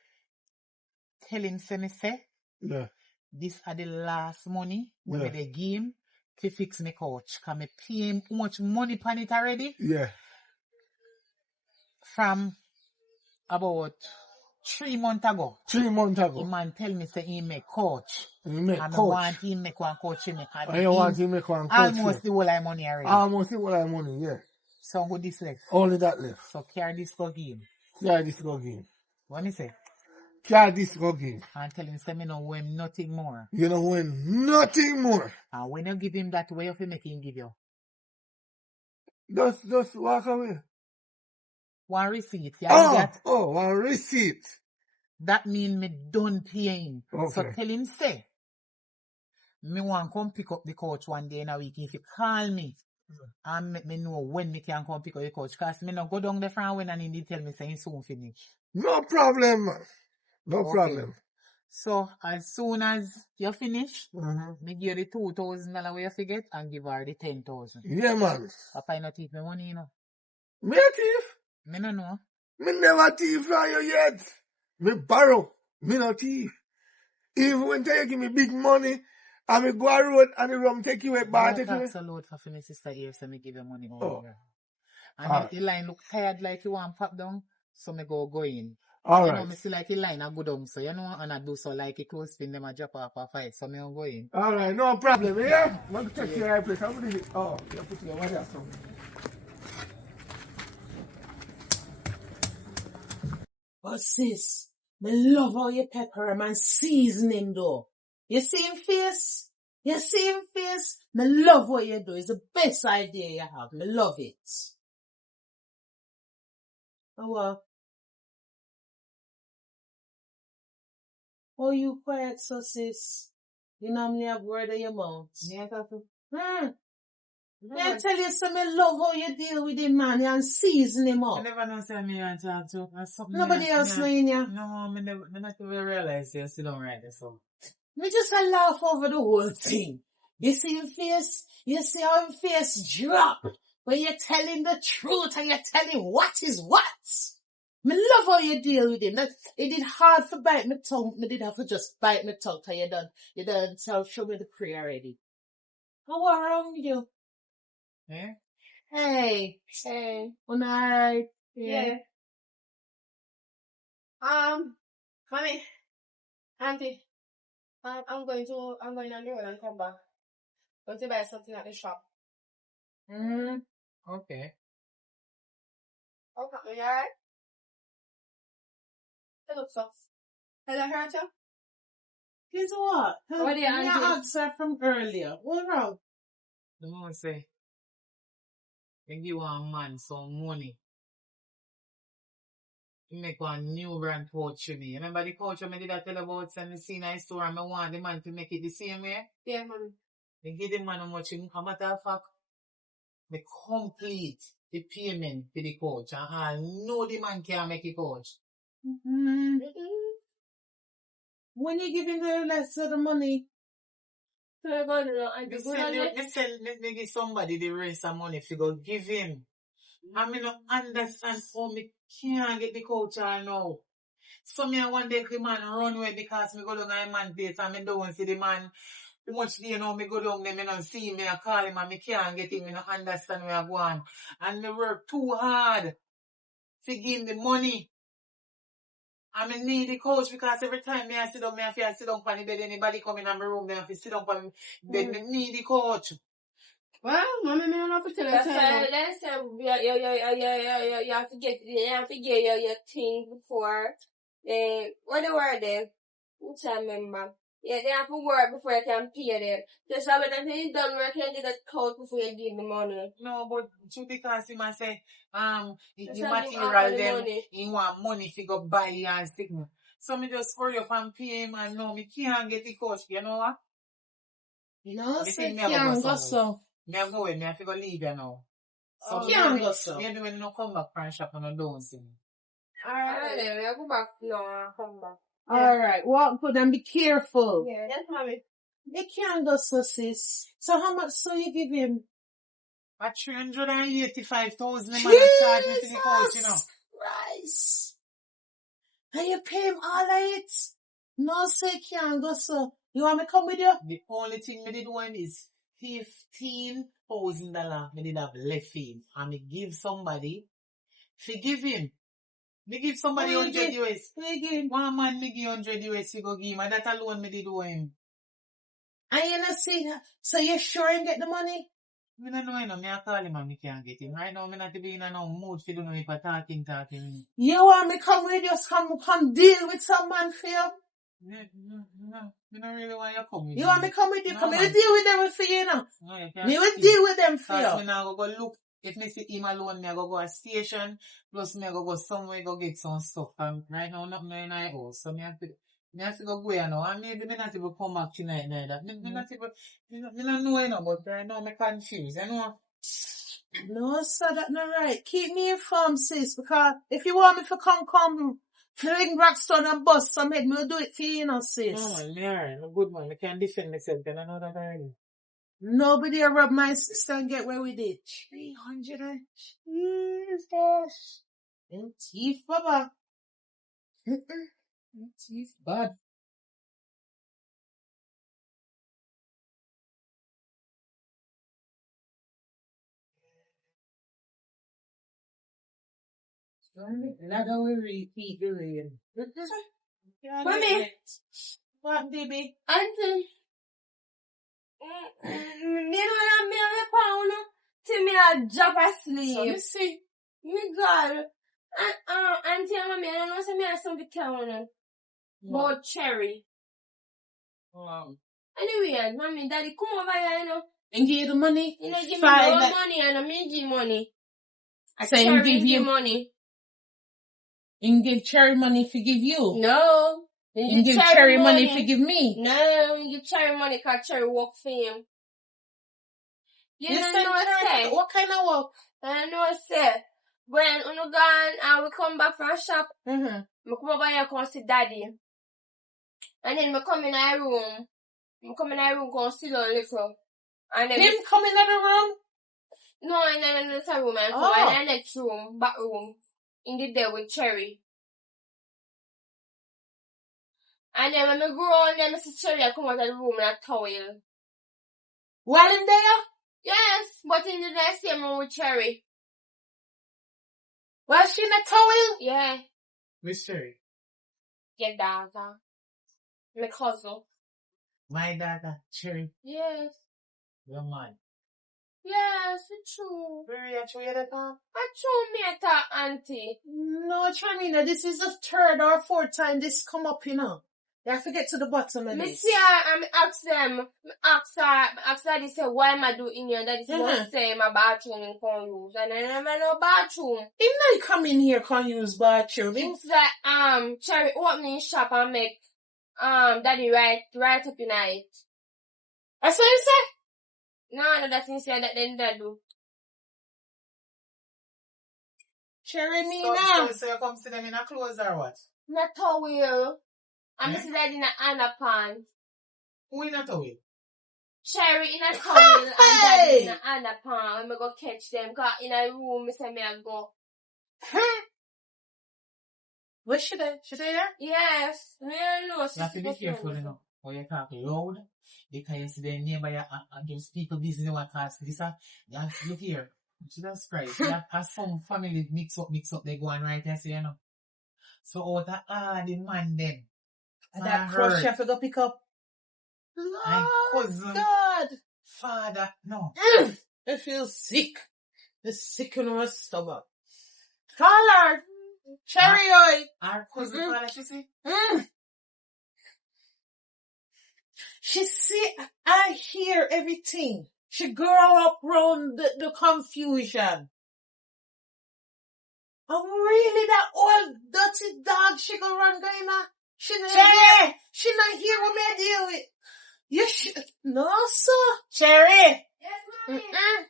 Tell him say. Yeah. This are the last money when they give him to fix my couch. Can me pay him how much money pan it already? Yeah. From about 3 months ago. 3 months ago. The man tell me say he make couch. He make and couch. I want him make one couch for me. And you want him make one couch. Almost the whole of money already. Almost the whole of money, yeah. So who this left? Only that left. So carry this go give him. Carry this go give him. What me say? Carry this go give him. And tell him say me no win nothing more. You know win nothing more. And when you give him that way of make him give you. Just walk away. One receipt. Yeah, one receipt. That mean me don't pay him. Okay. So tell him say, me want come pick up the couch one day in a week. If you call me, and make me know when me can come pick up the couch. Because me no go down the front when and he tell me say he soon finish. No problem, man. No problem. So as soon as you finish, me give you the $2,000 where you forget and give her the 10,000. Yeah, man. Papa, you not thief me money, you know. Me a thief? Me no know. Me never thief from you yet. Me borrow. Me no thief. Even when you give me big money, and me go a road and the rum take you away, but take you away. That's a load for my sister here, so me give you money over here. And the line look tired like you want pop down, so me go in. All you right. know, me see like the line a go down, so you know, and I do so like it close spin them a drop off a fight, so me go in. All right, no problem, yeah? I'm going to check your place. I'm going to you put your money or something. But sis, me love how you pepper him and season him though. You see him face? You see him face? Me love what you do. It's the best idea you have. Me love it. Oh what? Oh, you quiet, so sis. You know me have word of your mouth. Yeah, Tatu. I tell you, so me love how you deal with him, man, and season him up. I never know say me and talk to Nobody else knowing you. No, me not even realize you sit down right there, so. Me just a laugh over the whole thing. You see him face? You see how him face drop when you're telling the truth and you're telling what is what. Me love how you deal with him. That it did hard for bite my tongue. Me did have to just bite my tongue till you done show me the prayer already. How are wrong with you? Yeah? Hey. Alright. Yeah. Honey, auntie, I'm going on the road and come back. Going to buy something at the shop. Okay. Okay, you alright? It looks soft. Has I hurt you? Guess what? What do you answer from earlier? What wrong? The man say, you give one man some money. You make one new brand couch for me. Remember the couch I did I tell about and the scene I store and I want the man to make it the same way? Yeah, mommy. They give the man how much, a matter of fact, they complete the payment for the couch and I know the man can't make a couch. When you giving the rest of the money? Me give somebody the rest of money if you go give him. I mean, not understand how me can't get the couch all now. So me one day the man run away because me go down a man place and me don't see the man. Too much day now me go down there, me don't see him, me I call him and me can't get him, me don't understand where I go on. And me work too hard to give him the money. I mean, need the couch because every time I sit down, I feel sit down on the bed, anybody come in my room, they have to sit down on the bed, me need the couch. Well, mommy, me don't know if you tell That's why that's you have to get your thing before. What the word there? Which I remember. Yeah, they have to work before you can pay them. Just have it until you done work, you can get that clout before you give the money. No, but because he must say, the Just have you material offer the them, money. he want money to go buy and stick me. So me just hurry up and pay him and no, me can't get the coach. You know what? No, Me say think me have to can't go go somewhere. so. Me have to go away, me have to go leave you now. So Can't go so. maybe when you no come back from shop and I don't see me. Alright, then we'll go back. No, I'll come back. Alright, walk good and be careful. Yeah, that's mommy. They can't go so, sis. So how much so you give him? At 385,000 the man a charge me for the coach, you know. Jesus Christ. And you pay him all of it? No, say can't go so. You want me to come with you? The only thing me did one is $15,000 me did have left him. And me give somebody, forgive him. Me give somebody Who you 100 give? US. Who you give? One man me give 100 US, he go give him. And that alone me did him. And you not see that? So you sure you get the money? Me no know, you know, me a call him and me can't get him. Right now, me not be in no mood to do no if I talking. You want me come with you, come deal with some man for you? No, me don't really want you to come with You want me come with you? No, Come, me man. will deal with them for you, you know. No, you can't. Me will deal with them for Cause me you. now go look, if me see him alone, me I go a station, plus me I go somewhere go get some stuff. And right now, nothing in my house. So me have to go here now. And maybe me not even come back tonight neither. Me not even, me not know, you know, but right now me confused, you know. No, sir, that's not right. Keep me informed, sis, because if you want me to come, fling Braxton and bust some head, me will do it for you, you know, sis. No man, me alright, I'm good man, I can defend myself, and I know that already. Nobody will rob my sister and get where we did. 300 and Jesus. Them teeth, Baba. Them teeth bad. Not how we repeat the rain. Mommy. What, baby? Auntie. Me know that me have a pound till me a drop asleep. So me see. Me God. And auntie and mommy, I don't know say me have something to tell you about Cherry. Anyway, mommy, daddy, come over here, you know. And give you the money? You know, give me Fine, no that- money, and me give money. So him Cherry give you money. him give Cherry money if he give you. No. Him give Cherry money if he give me. No, you give Cherry money because Cherry work for him. You Yes, don't then know what Cherry- say. What kind of work? I know what say. When you gone and we come back from shop, Mm-hmm. me come over here come see daddy. And then me come in our room. Me come in our room come sit down little. And then Him come in the room? no, in another room and Oh. come in the next room, back room, in the there with Cherry. And then when me go on then I see Cherry I come out of the room in a towel. While him there? Yes, but in the next same room with Cherry. While she in a towel? Yeah, Miss Cherry, your daughter. My cousin. my daughter, Cherry, Yes. your man. Yes, it's true. Very actually that time. I true me at her auntie. No, Charmina, this is the third or fourth time this come up, you know. You have to get to the bottom of Me this. see her and me ask them, ask her, they say, why am I doing here? That is not say my bathroom in can use. And then I'm in no bathroom. Him not come in here, can use bathroom. It's like, Cherry opening shop and make, daddy right up in it. That's what he said? No, that's inside that then that do. Cherry So you come see them in a clothes or what? Not towel. And me see that in a underpants. Who in a towel? Cherry in a towel and daddy in a underpants. When me go catch them, cause in a room, me say me a go. Where should I? Should I there? Yes, me know. You have to be careful, you know. When you talk loud, because you see the neighbor and those people business what cause this, you have to look here. Jesus Christ. You have some family mix up, they go on right there, so you know. So out of the man then. That crush you have to go pick up. My cousin. God. Father, no. I feel sick. The sick in my stomach. Call her. Cherry oil. Our cousin father, she see? She see, I hear everything. She grow up around the confusion. I'm really that old dirty dog she go run going on. She not hear what me I deal with. You should, no sir. Cherry, Yes, mommy.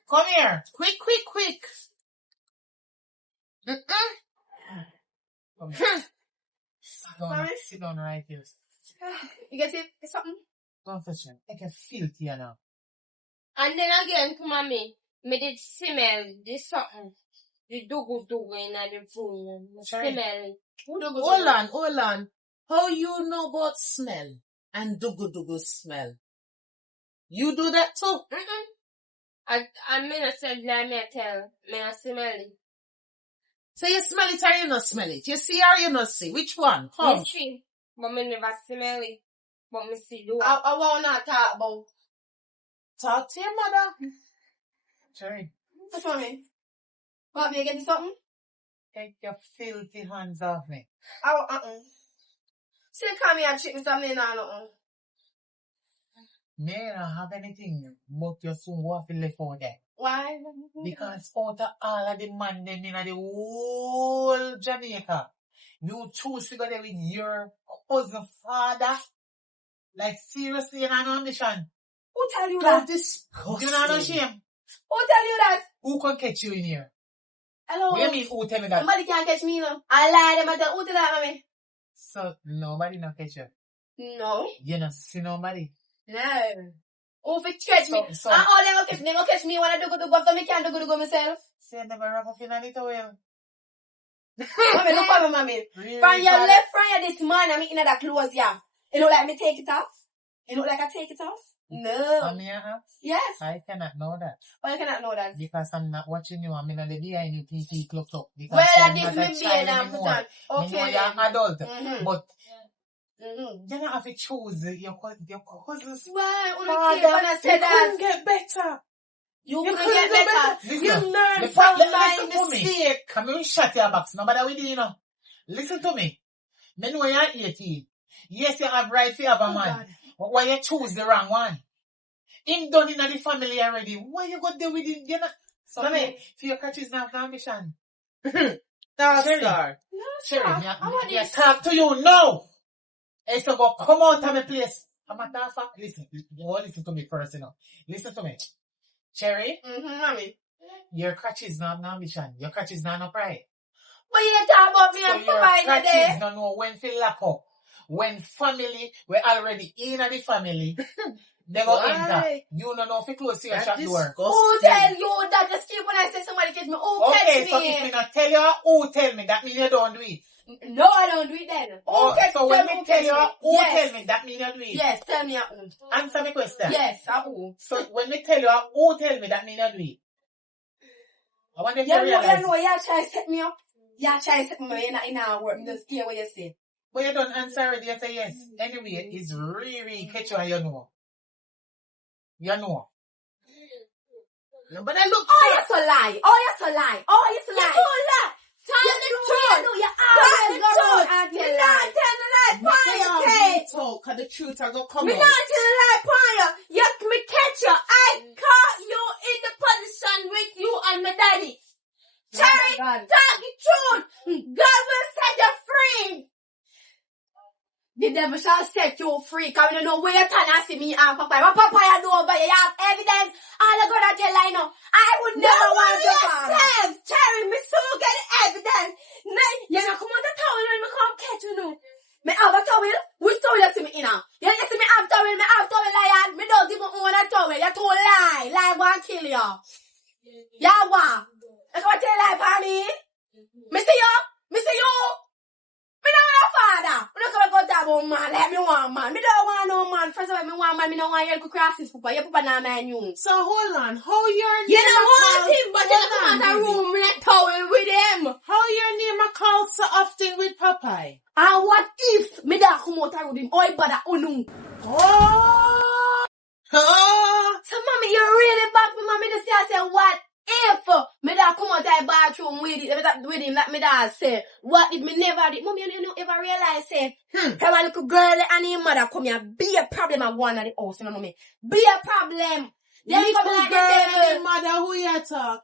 come here. Quick. Come here. Sit down right here. You get it? It's something. Don't touch him. I can feel it here now. And then again, mommy, me did smell this something. The dugu in the room. Smell. Hold on. How you know about smell and dugu smell? You do that too? I mean, I said, let me tell. Me I smell it. So you smell it or you not smell it? You see or you not see? Which one? Come. Me see, but me never smell it. But me see do. I want to talk about. Talk to your mother. Cherry, What's wrong with me? Want me to get you something? take your filthy hands off me. Still come here and treat me something now, nothing. Me don't have anything, but you soon go off left out there. Why? Because out of all of the man them in the whole Jamaica, you choose to go there with your cousin father? Like seriously, you're not on mission. Who tell you How that? disgusting. You're not on shame. Who tell you that? Who can catch you in here? Hello? What do you mean who tell me that? Nobody can catch me, no. I lie them and tell who tell that, mommy? So nobody not catch you. No. You not see nobody. No. Who fi catch me? So- And all they gonna catch me when I do after me can't do myself. say never wrap up in a little well. Mommy, look at me, mommy. Really From your bad. left, from your this man, I'm in that clothes, yeah. You look like me take it off? You look like I take it off? No. I'm here, huh? Yes. I cannot know that. Why you cannot know that? Because I'm not watching you. I'm in the behind you PP clocked up. Because Well, I you're did not me a beard child and put anymore. on. Me know Okay, you're then. an adult. Mhm. But Mhm. you don't have to choose your cousins. Why? Father, Only keep on you say that. couldn't get better. You You couldn't get better. Listen, You learn the from fact that my listen to me. mistake. Come here, shut your box. Nobody with you, you know. Listen to me. Me know you're 18. Yes, you have right to have a man. God. But why you choose the wrong one? Him done in the family already. Why you go there with him? You know? So, Mommy. for your catches now, ambition. Star. Sherry, I want me this. talk to you now. Hey, so go come out of my place. I'm a tough fuck. Listen, you want listen to me first, you know. Listen to me. Cherry, Mommy. your crutch is not an ambition. Your crutch is not no pride. What you talk about me So and your Papa in crutches there? don't know when to lock up. When family, we're already in the family, they go Why? enter. You don't know if you close your shop door. Who tell you that? Just keep when I say somebody catch me. Who Okay, catch so me? if me not tell you who tell me, that means you don't do it. No, I don't do it then. Who Oh, catch so when me? me Who tell catch you me? who Yes. tell me, that means you do it. Yes, tell me. Answer me question. Yes, who? So when me tell you who tell me, that means you do it. I want you to You realize. know, you try to set me up. You try to set me up. You're not in our work. You just hear what you say. But you don't answer already, you say yes. Anyway, it's really catch you and you know. You know. No, but I look. Oh, you're so lie. Oh, you're so lie. Oh, you're so lie. You lie. Tell the truth. You Tell always the go around truth. and Me tell not lies. tell the lie Me upon you, say Kate. talk, cause the truth are gonna come Me out. not tell the lie upon you. You me catch you. I caught you in the position with you and my daddy. Cherry, God. talk the truth. God will set you free. The devil shall set you free. Cause we don't know where you turn and see me and Papa. What Papa you do over here? You have evidence. All you gonna tell I know. I would never want your father. Cherry, me so get evidence. You know, come on the towel when me come catch you now. Me have a towel? Which towel you see me in now? You see me have towel, lion. Me don't even own a towel. You too lie. Lie won't kill you. Yeah, what? You gonna tell lie for me? Me see you? Me see you? Me don't want a father. Me don't come go talk about man. Let me want man. Me don't want no man. First of all, me want man. Me don't want you to cross his papa. Your papa not man you. So hold on, how your name You don't a want call- him, but you Hold come out on, the baby. room with a towel with him. How your name a call so often with Popeye? And what if me da come out with him? Oi, bada unu. Oh! So mommy, you really back me, mommy. Just say what if me da come out the bathroom with him? Like me da say What if me never did? Mommy, you don't ever realize, say, how a little girl and your mother come here, be a problem at one at the house, you know, mommy. Be a problem. Then Little come like girl the and devil. the mother, who you talk?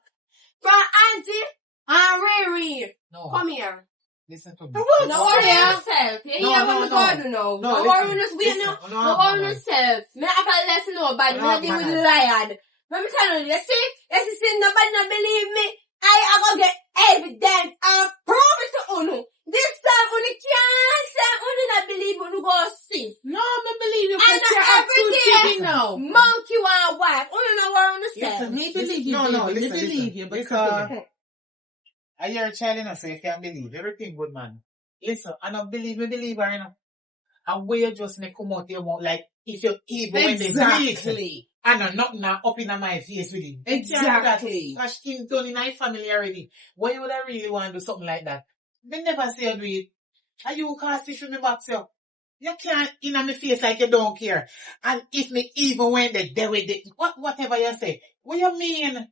From Auntie and Riri. No. Come here. Listen to me. No worry yourself. You hear what me gonna do now. No worry yourself. No worry yourself. Me not gonna let nobody. Me not deal with the lion. Let me tell you, you see, nobody not believe me. I gonna get evidence and prove it to Unu. This time, Unu can't say Unu not believe Unu go see. No, me believe you. And You're every day, now. monkey want wife. Unu know what Unu say. Listen, me believe you, No, baby. listen, Me believe you because Are you a child enough so you can't believe everything good, man? Listen, I don't believe her, you know. And where you just make come out your mouth like if you're evil when they exactly. I know nothing now up in my face with him. Exactly. Because he's done in my family already. Why would I really want to do something like that? They never say I do it. Are you cast fish with me back, sir? You can't in my face like you don't care. And if me even when they deal with it, whatever you say, what you mean?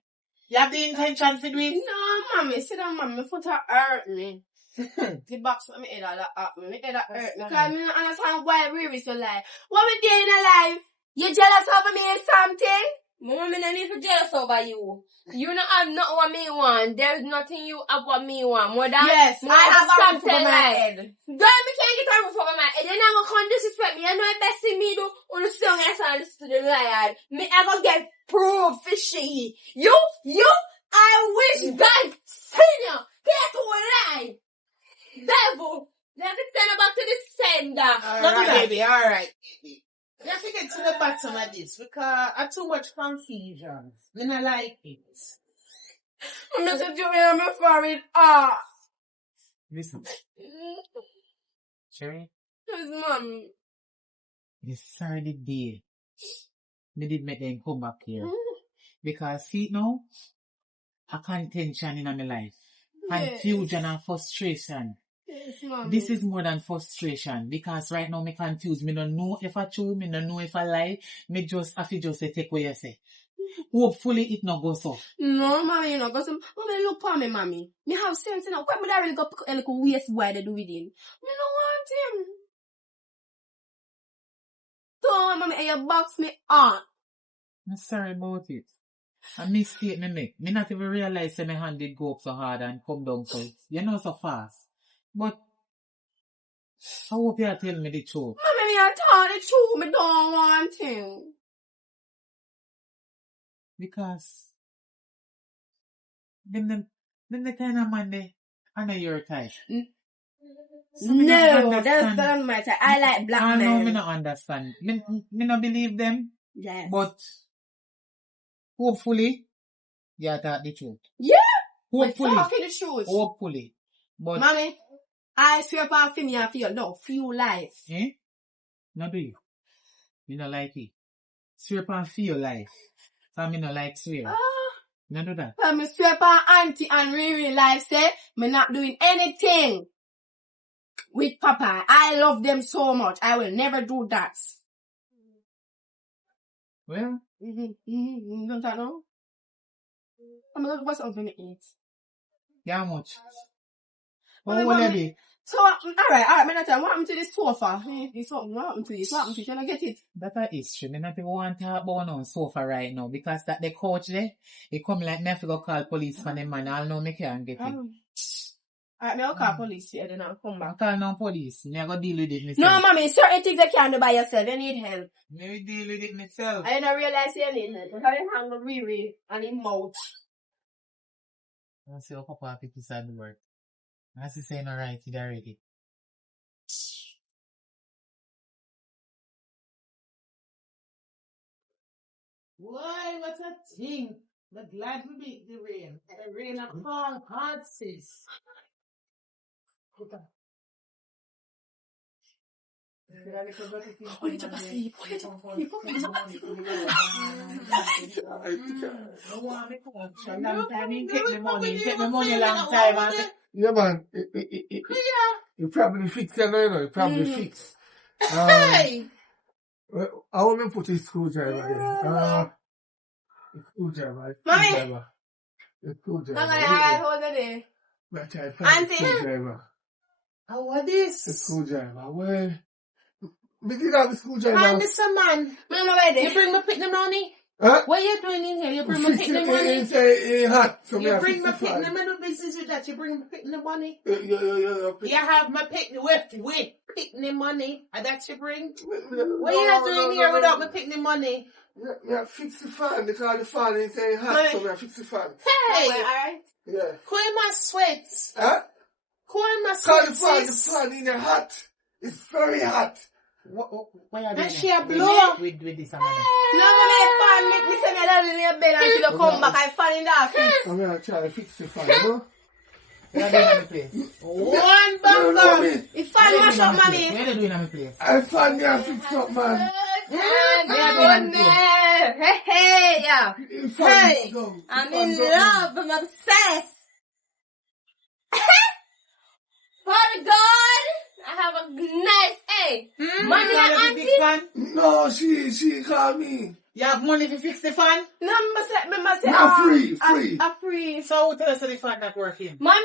You have the intention to do it? No, mommy, sit down, mommy. My foot hurt me. The box of my head hurt me. My head hurt me. Because I don't understand why Riri so lie. What we doing in life? You jealous over me or something? Mama, me not need to jealous over you. You don't have nothing what me want. There's nothing you have what me want. More than Yes, more I have a roof something over my like. head. Girl, me can't get a roof over my head. You're not gonna come disrespect me. You know the best thing me do on the song as I listen to the lion. Me ever get proof fishy. You, I wish God send you. Get to a lie. Devil. Let me send her back to the sender. Alright, baby, alright. You have to get to the bottom of this because I too much confusion. I don't like it. I'm just doing my forehead. Ah. Listen. Sherry, Yes, mommy. this Saturday day, me did make them come back here. Because see now, a contention in my life. Confusion and frustration. Yes, mommy. This is more than frustration because right now me confused. Me don't know if I true, me don't know if I lie. Me just have to just take what you say. Hopefully it not goes off. No, mommy, you know, because mommy, look for me, mommy. Me have sense, you know. Why would I really go pick a little waste boy to do with him? Me don't want him. So, mommy, you box me on. I'm sorry about it. A mistake me make. Me not even realize that my hand did go up so hard and come down so, you know, so fast. But, I hope you tell me the truth. Mommy, I told the truth. Me don't want him. Because, them the kind of man they, I know your type. So me not No, understand. that's my type. I like black I know men. me not understand. Me not believe them. Yes. But, hopefully, you talk the truth. Yeah. Hopefully. We're talking the truth. Hopefully. But, Mommy, I swear upon for me and for you. No, few life. eh? No do you? Me not like it. Swear upon feel life. So me not like swear. No do that. But me swear upon auntie and Riri life say, me not doing anything with Papa. I love them so much. I will never do that. Well, Don't you know? I'm going to what's up for me eat. how much? Well, How will mommy- it be? So, alright, me not tell you, what happened to this sofa? What happened to this? What happened to it? Can I get it? That a history. Me not even want to talk about no sofa right now because that the coach there, he come like me have to go call police for them man. I'll know me can't get it. Alright, me I'll call police here then I'll come I back. call no police. Me I go deal with it myself. No, mommy, certain things you can't do by yourself. You need help. Me will deal with it myself. I didn't realize you need help. Because you handle Riri and his mouth. I see how Papa people side the work. I see saying alright, it already. Why, what a thing. But glad we beat the rain. The rain a fall hard, sis. Oh, you took a sleep. Oh, you took a sleep. Oh, you took a sleep. Take the money long time. And Yeah, man. You probably fix it, you know. You probably fix. Hey! Well, I want to put a screwdriver there. Screwdriver. Mommy! Screwdriver. The screwdriver. Alright, hold it there. But I found Auntie. the screwdriver. Oh, what is? The screwdriver. Well, me did have the screwdriver. Hi, Mr. Man. I'm ready. You bring me picnic money? Huh? What you doing in here? You bring me picnic money? It's hot. So You bring me picnic. I do business with that. You bring me picnic money? Yeah. You have my picnic with picnic money. And that you bring? What you doing here without my picnic money? Yeah, fix the fan because the fan is saying hot, so I fix the fan. Hey! Alright. Yeah. Cool my sweats. Huh? Cool my Because sweats. the fan in the hot. It's very hot. What are you doing? And she a blow. With this amount. No, man, make me say me love in your bed until you come back. I fall in the office. I'm going to try to fix the fan, you know? What are you doing on the place? One bumper. If fall mash up, mommy. What are you doing on the place? I found me a fix up, man. Hey, yeah. Hey. I'm in love. I'm obsessed. Father God, I have a nice egg. Money and auntie. No, she called me. You have money to fix the fan? No, me say, Not free. free. So tell us the fan not working. Mommy.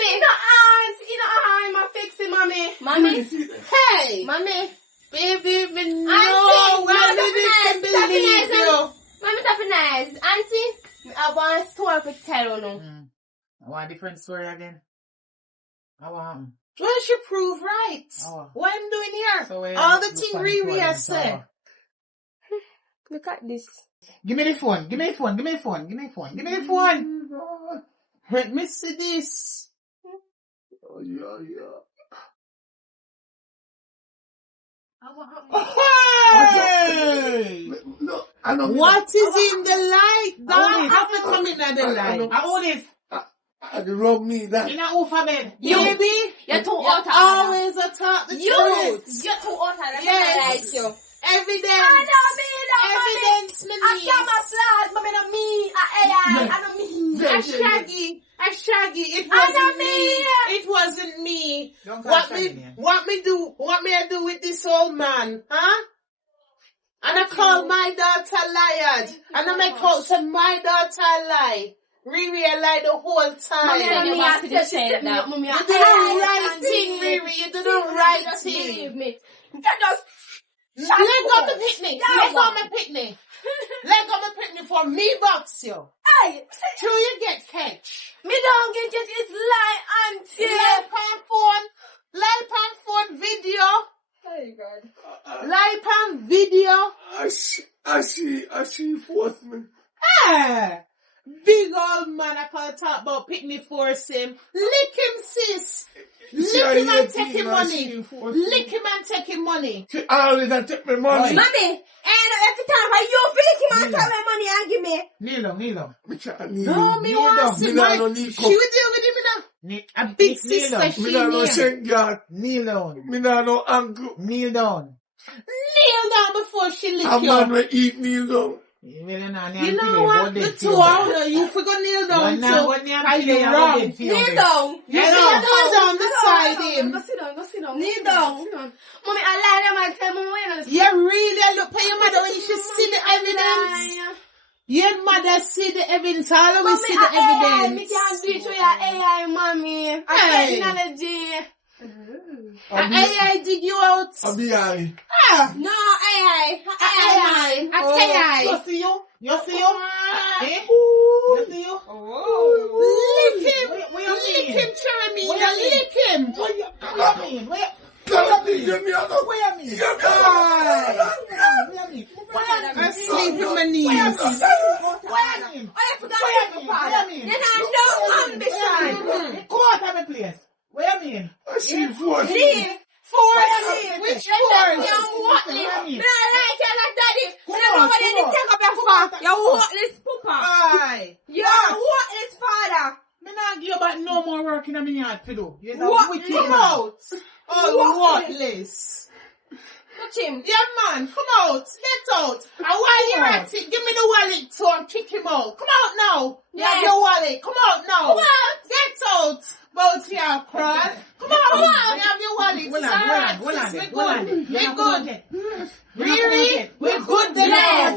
I'm fixing, mommy. Mommy. Hey. Mommy. Baby, me Auntie, no. I nice. didn't believe you. Mommy, that's nice. Auntie, I want a story to tell you now. I want a different story again. I want. Well, she prove right. Oh. What I'm doing here? So, all the thing Riri has said. Look at this. Give me the phone. Give me the phone. Give me the phone. Give me the phone. Give me the phone. Let me see this. Oh, yeah. Hey! No, I don't. What is in the light? Don't have to come in at the light. I own this. I rub me that. In a alphabet. Baby, You're too you out of always talk the truth. You're too out of Yes. like you. Evidence. Evidence, me I need. can't slide, mommy, not me. I don't mean. A shaggy. It wasn't me. It wasn't me. Don't call What Shaggy, me man. what me I do with this old man? Huh? And I call my daughter liar. And I make out say my daughter lie. Riri, I lie the whole time. Mommy, I said she said that. You do the right thing, Riri. You do the right thing. Believe me. You just Let go the picnic. Let go my picnic. Let go my picnic for me box you. hey. Till you get catch. Me don't get it lie auntie. Live on phone video. Oh God. Live on video. She forced me. Ah, big old man, I can't talk about picnic force him. Lick him, sis. Lick him and take him money. Lick him and take him money. She always take me money. Mommy, and every time how you feel him and tell me money and give me. Kneel down. Me can't need No, me want to Me see not my. no She need will deal with him now. A big sister, she Me not no kneel. Schengen. Kneel down. Me not no uncle. Kneel down. Kneel down before she lick A man you. will eat kneel down. You know what? The two of you forgot kneel down too. Are you wrong? Kneel down. You kneel down beside him. Go sit down. Kneel down. Mommy, I lie them and tell mommy when You really look at your mother when she see the evidence. Your mother see the evidence. Always see the Me evidence. can't do it with your AI, mommy. Hey. Technology. AI dig you out. I'll be high. No, AI. AI. You see you? You see you? Eh? Ooh. You see you? Lick him. What you Lick mean? him, Jeremy. What you mean? Lick him. What you mean? What Give me a you mean? What you mean? I sleep with my knees. What you mean? I forgot What you mean? Then I know ambition. Go out of my place. What you mean? She forced me. Leave. Force. Which force? You worthless. What you Me mean? not like you like daddy. Me Come not on, nobody come on. to take up your father. You worthless pooper. Aye. You worthless father. Me not give you back no more work in my yard to do. You're What? a wicked Come man. out. Oh, worthless. Touch him. Yeah, man, come out. Get out. And while you're at it, give me the wallet so I'll kick him out. Come out now. You have Yes. your wallet. Come out now. Come out. Get out. Both your crawl. Come out. You have your wallet. Hold It's on, alright, hold on, sis. hold We're on. good. You're We're not good. going Really? We're good then now.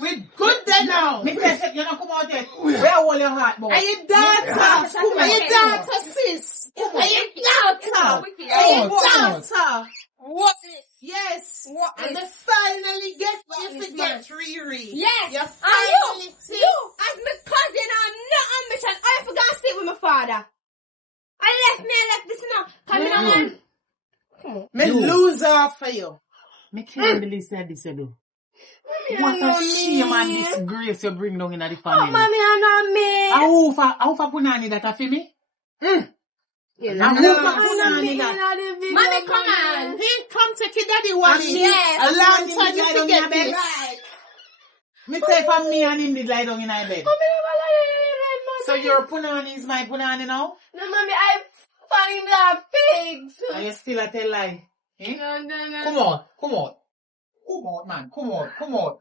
We're good then now. You're not come out yet. Where all your heart, boy? Are you daughter? Are you daughter, sis? Are you daughter? Wicked. Are you What And is? they finally get What you is to man? get Riri. Yes. You And finally see. you, as my cousin, are no ambition. I forgot to stay with my father. I left this now. Come in, man. Come on. Me lose off for you. Me can't believe said this, you do. What a shame and disgrace you bring down in the family. Oh, mommy, I know me. How for punani that a for me? You Now know who for me. punani that? Mommy, come on. He come take your daddy one. Yes. A long time Lie you down in forget a bed. this. Right. Me say for me and him did lie down in a bed. Mommy. So your punani is my punani now? No, mommy, I find that pigs. Are you still a tell lie? Eh? No. Come on. Come on, man. Come on. Come on.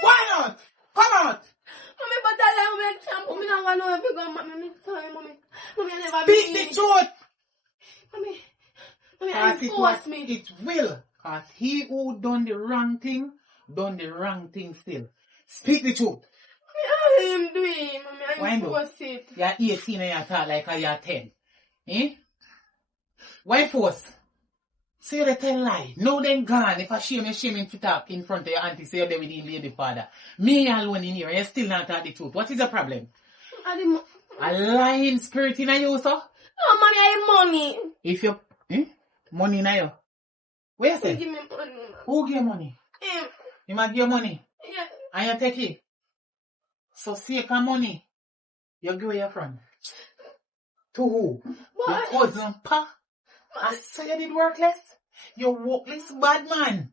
Why not? Come on. Mommy, but I don't want to know if you go, mommy. Sorry, mommy. Mommy, I never Speak the truth. Mommy, I Cause force me. it will. Cause he who done the wrong thing still. Speak the truth. I am doing, mommy. Why I no? force it. You're 18 and you talk like you're 10. Eh? Why force? So you tell lie. No then gone. If I shame him to talk in front of your auntie, say you're there with him, baby father. Me alone in here, you still not talk the truth. What is the problem? A lying spirit in you, sir? No, mommy, I have money. If you money in you. Where you You say? give me money. Who give money? Him. You might give money. Yeah. And you take it. So sake of money, you give your friend. To who? Your cousin pa? I say you did workless? You workless bad man.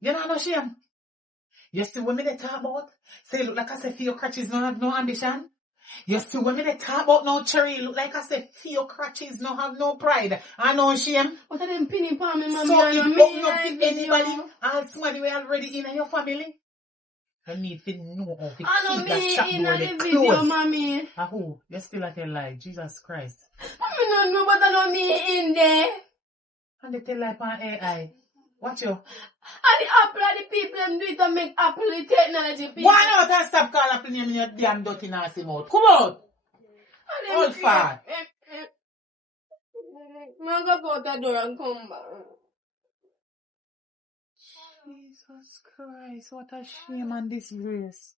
You know no shame. You see what me they talk about? Say look like I say few crutches don't have no ambition. You see what me they talk about now, Cherry? Look like I say few crutches don't have no pride and no shame. What are them pinning for me, mommy? So I it know open me up like to anybody you. and somebody we already in your family. I need to know how to I know keep that me shop in door the they video, close. mommy. Ah who? You still at a lie. Jesus Christ. Mommy no know, but I know me in there. And they tell like on AI. Watch you. And the apple and the people them do it to make apple the technology people. Why not and stop calling up name in your damn dirty nasty mouth? Come out. Old fat. I'm going to go out the door and come back. Jesus Christ, what a shame and disgrace.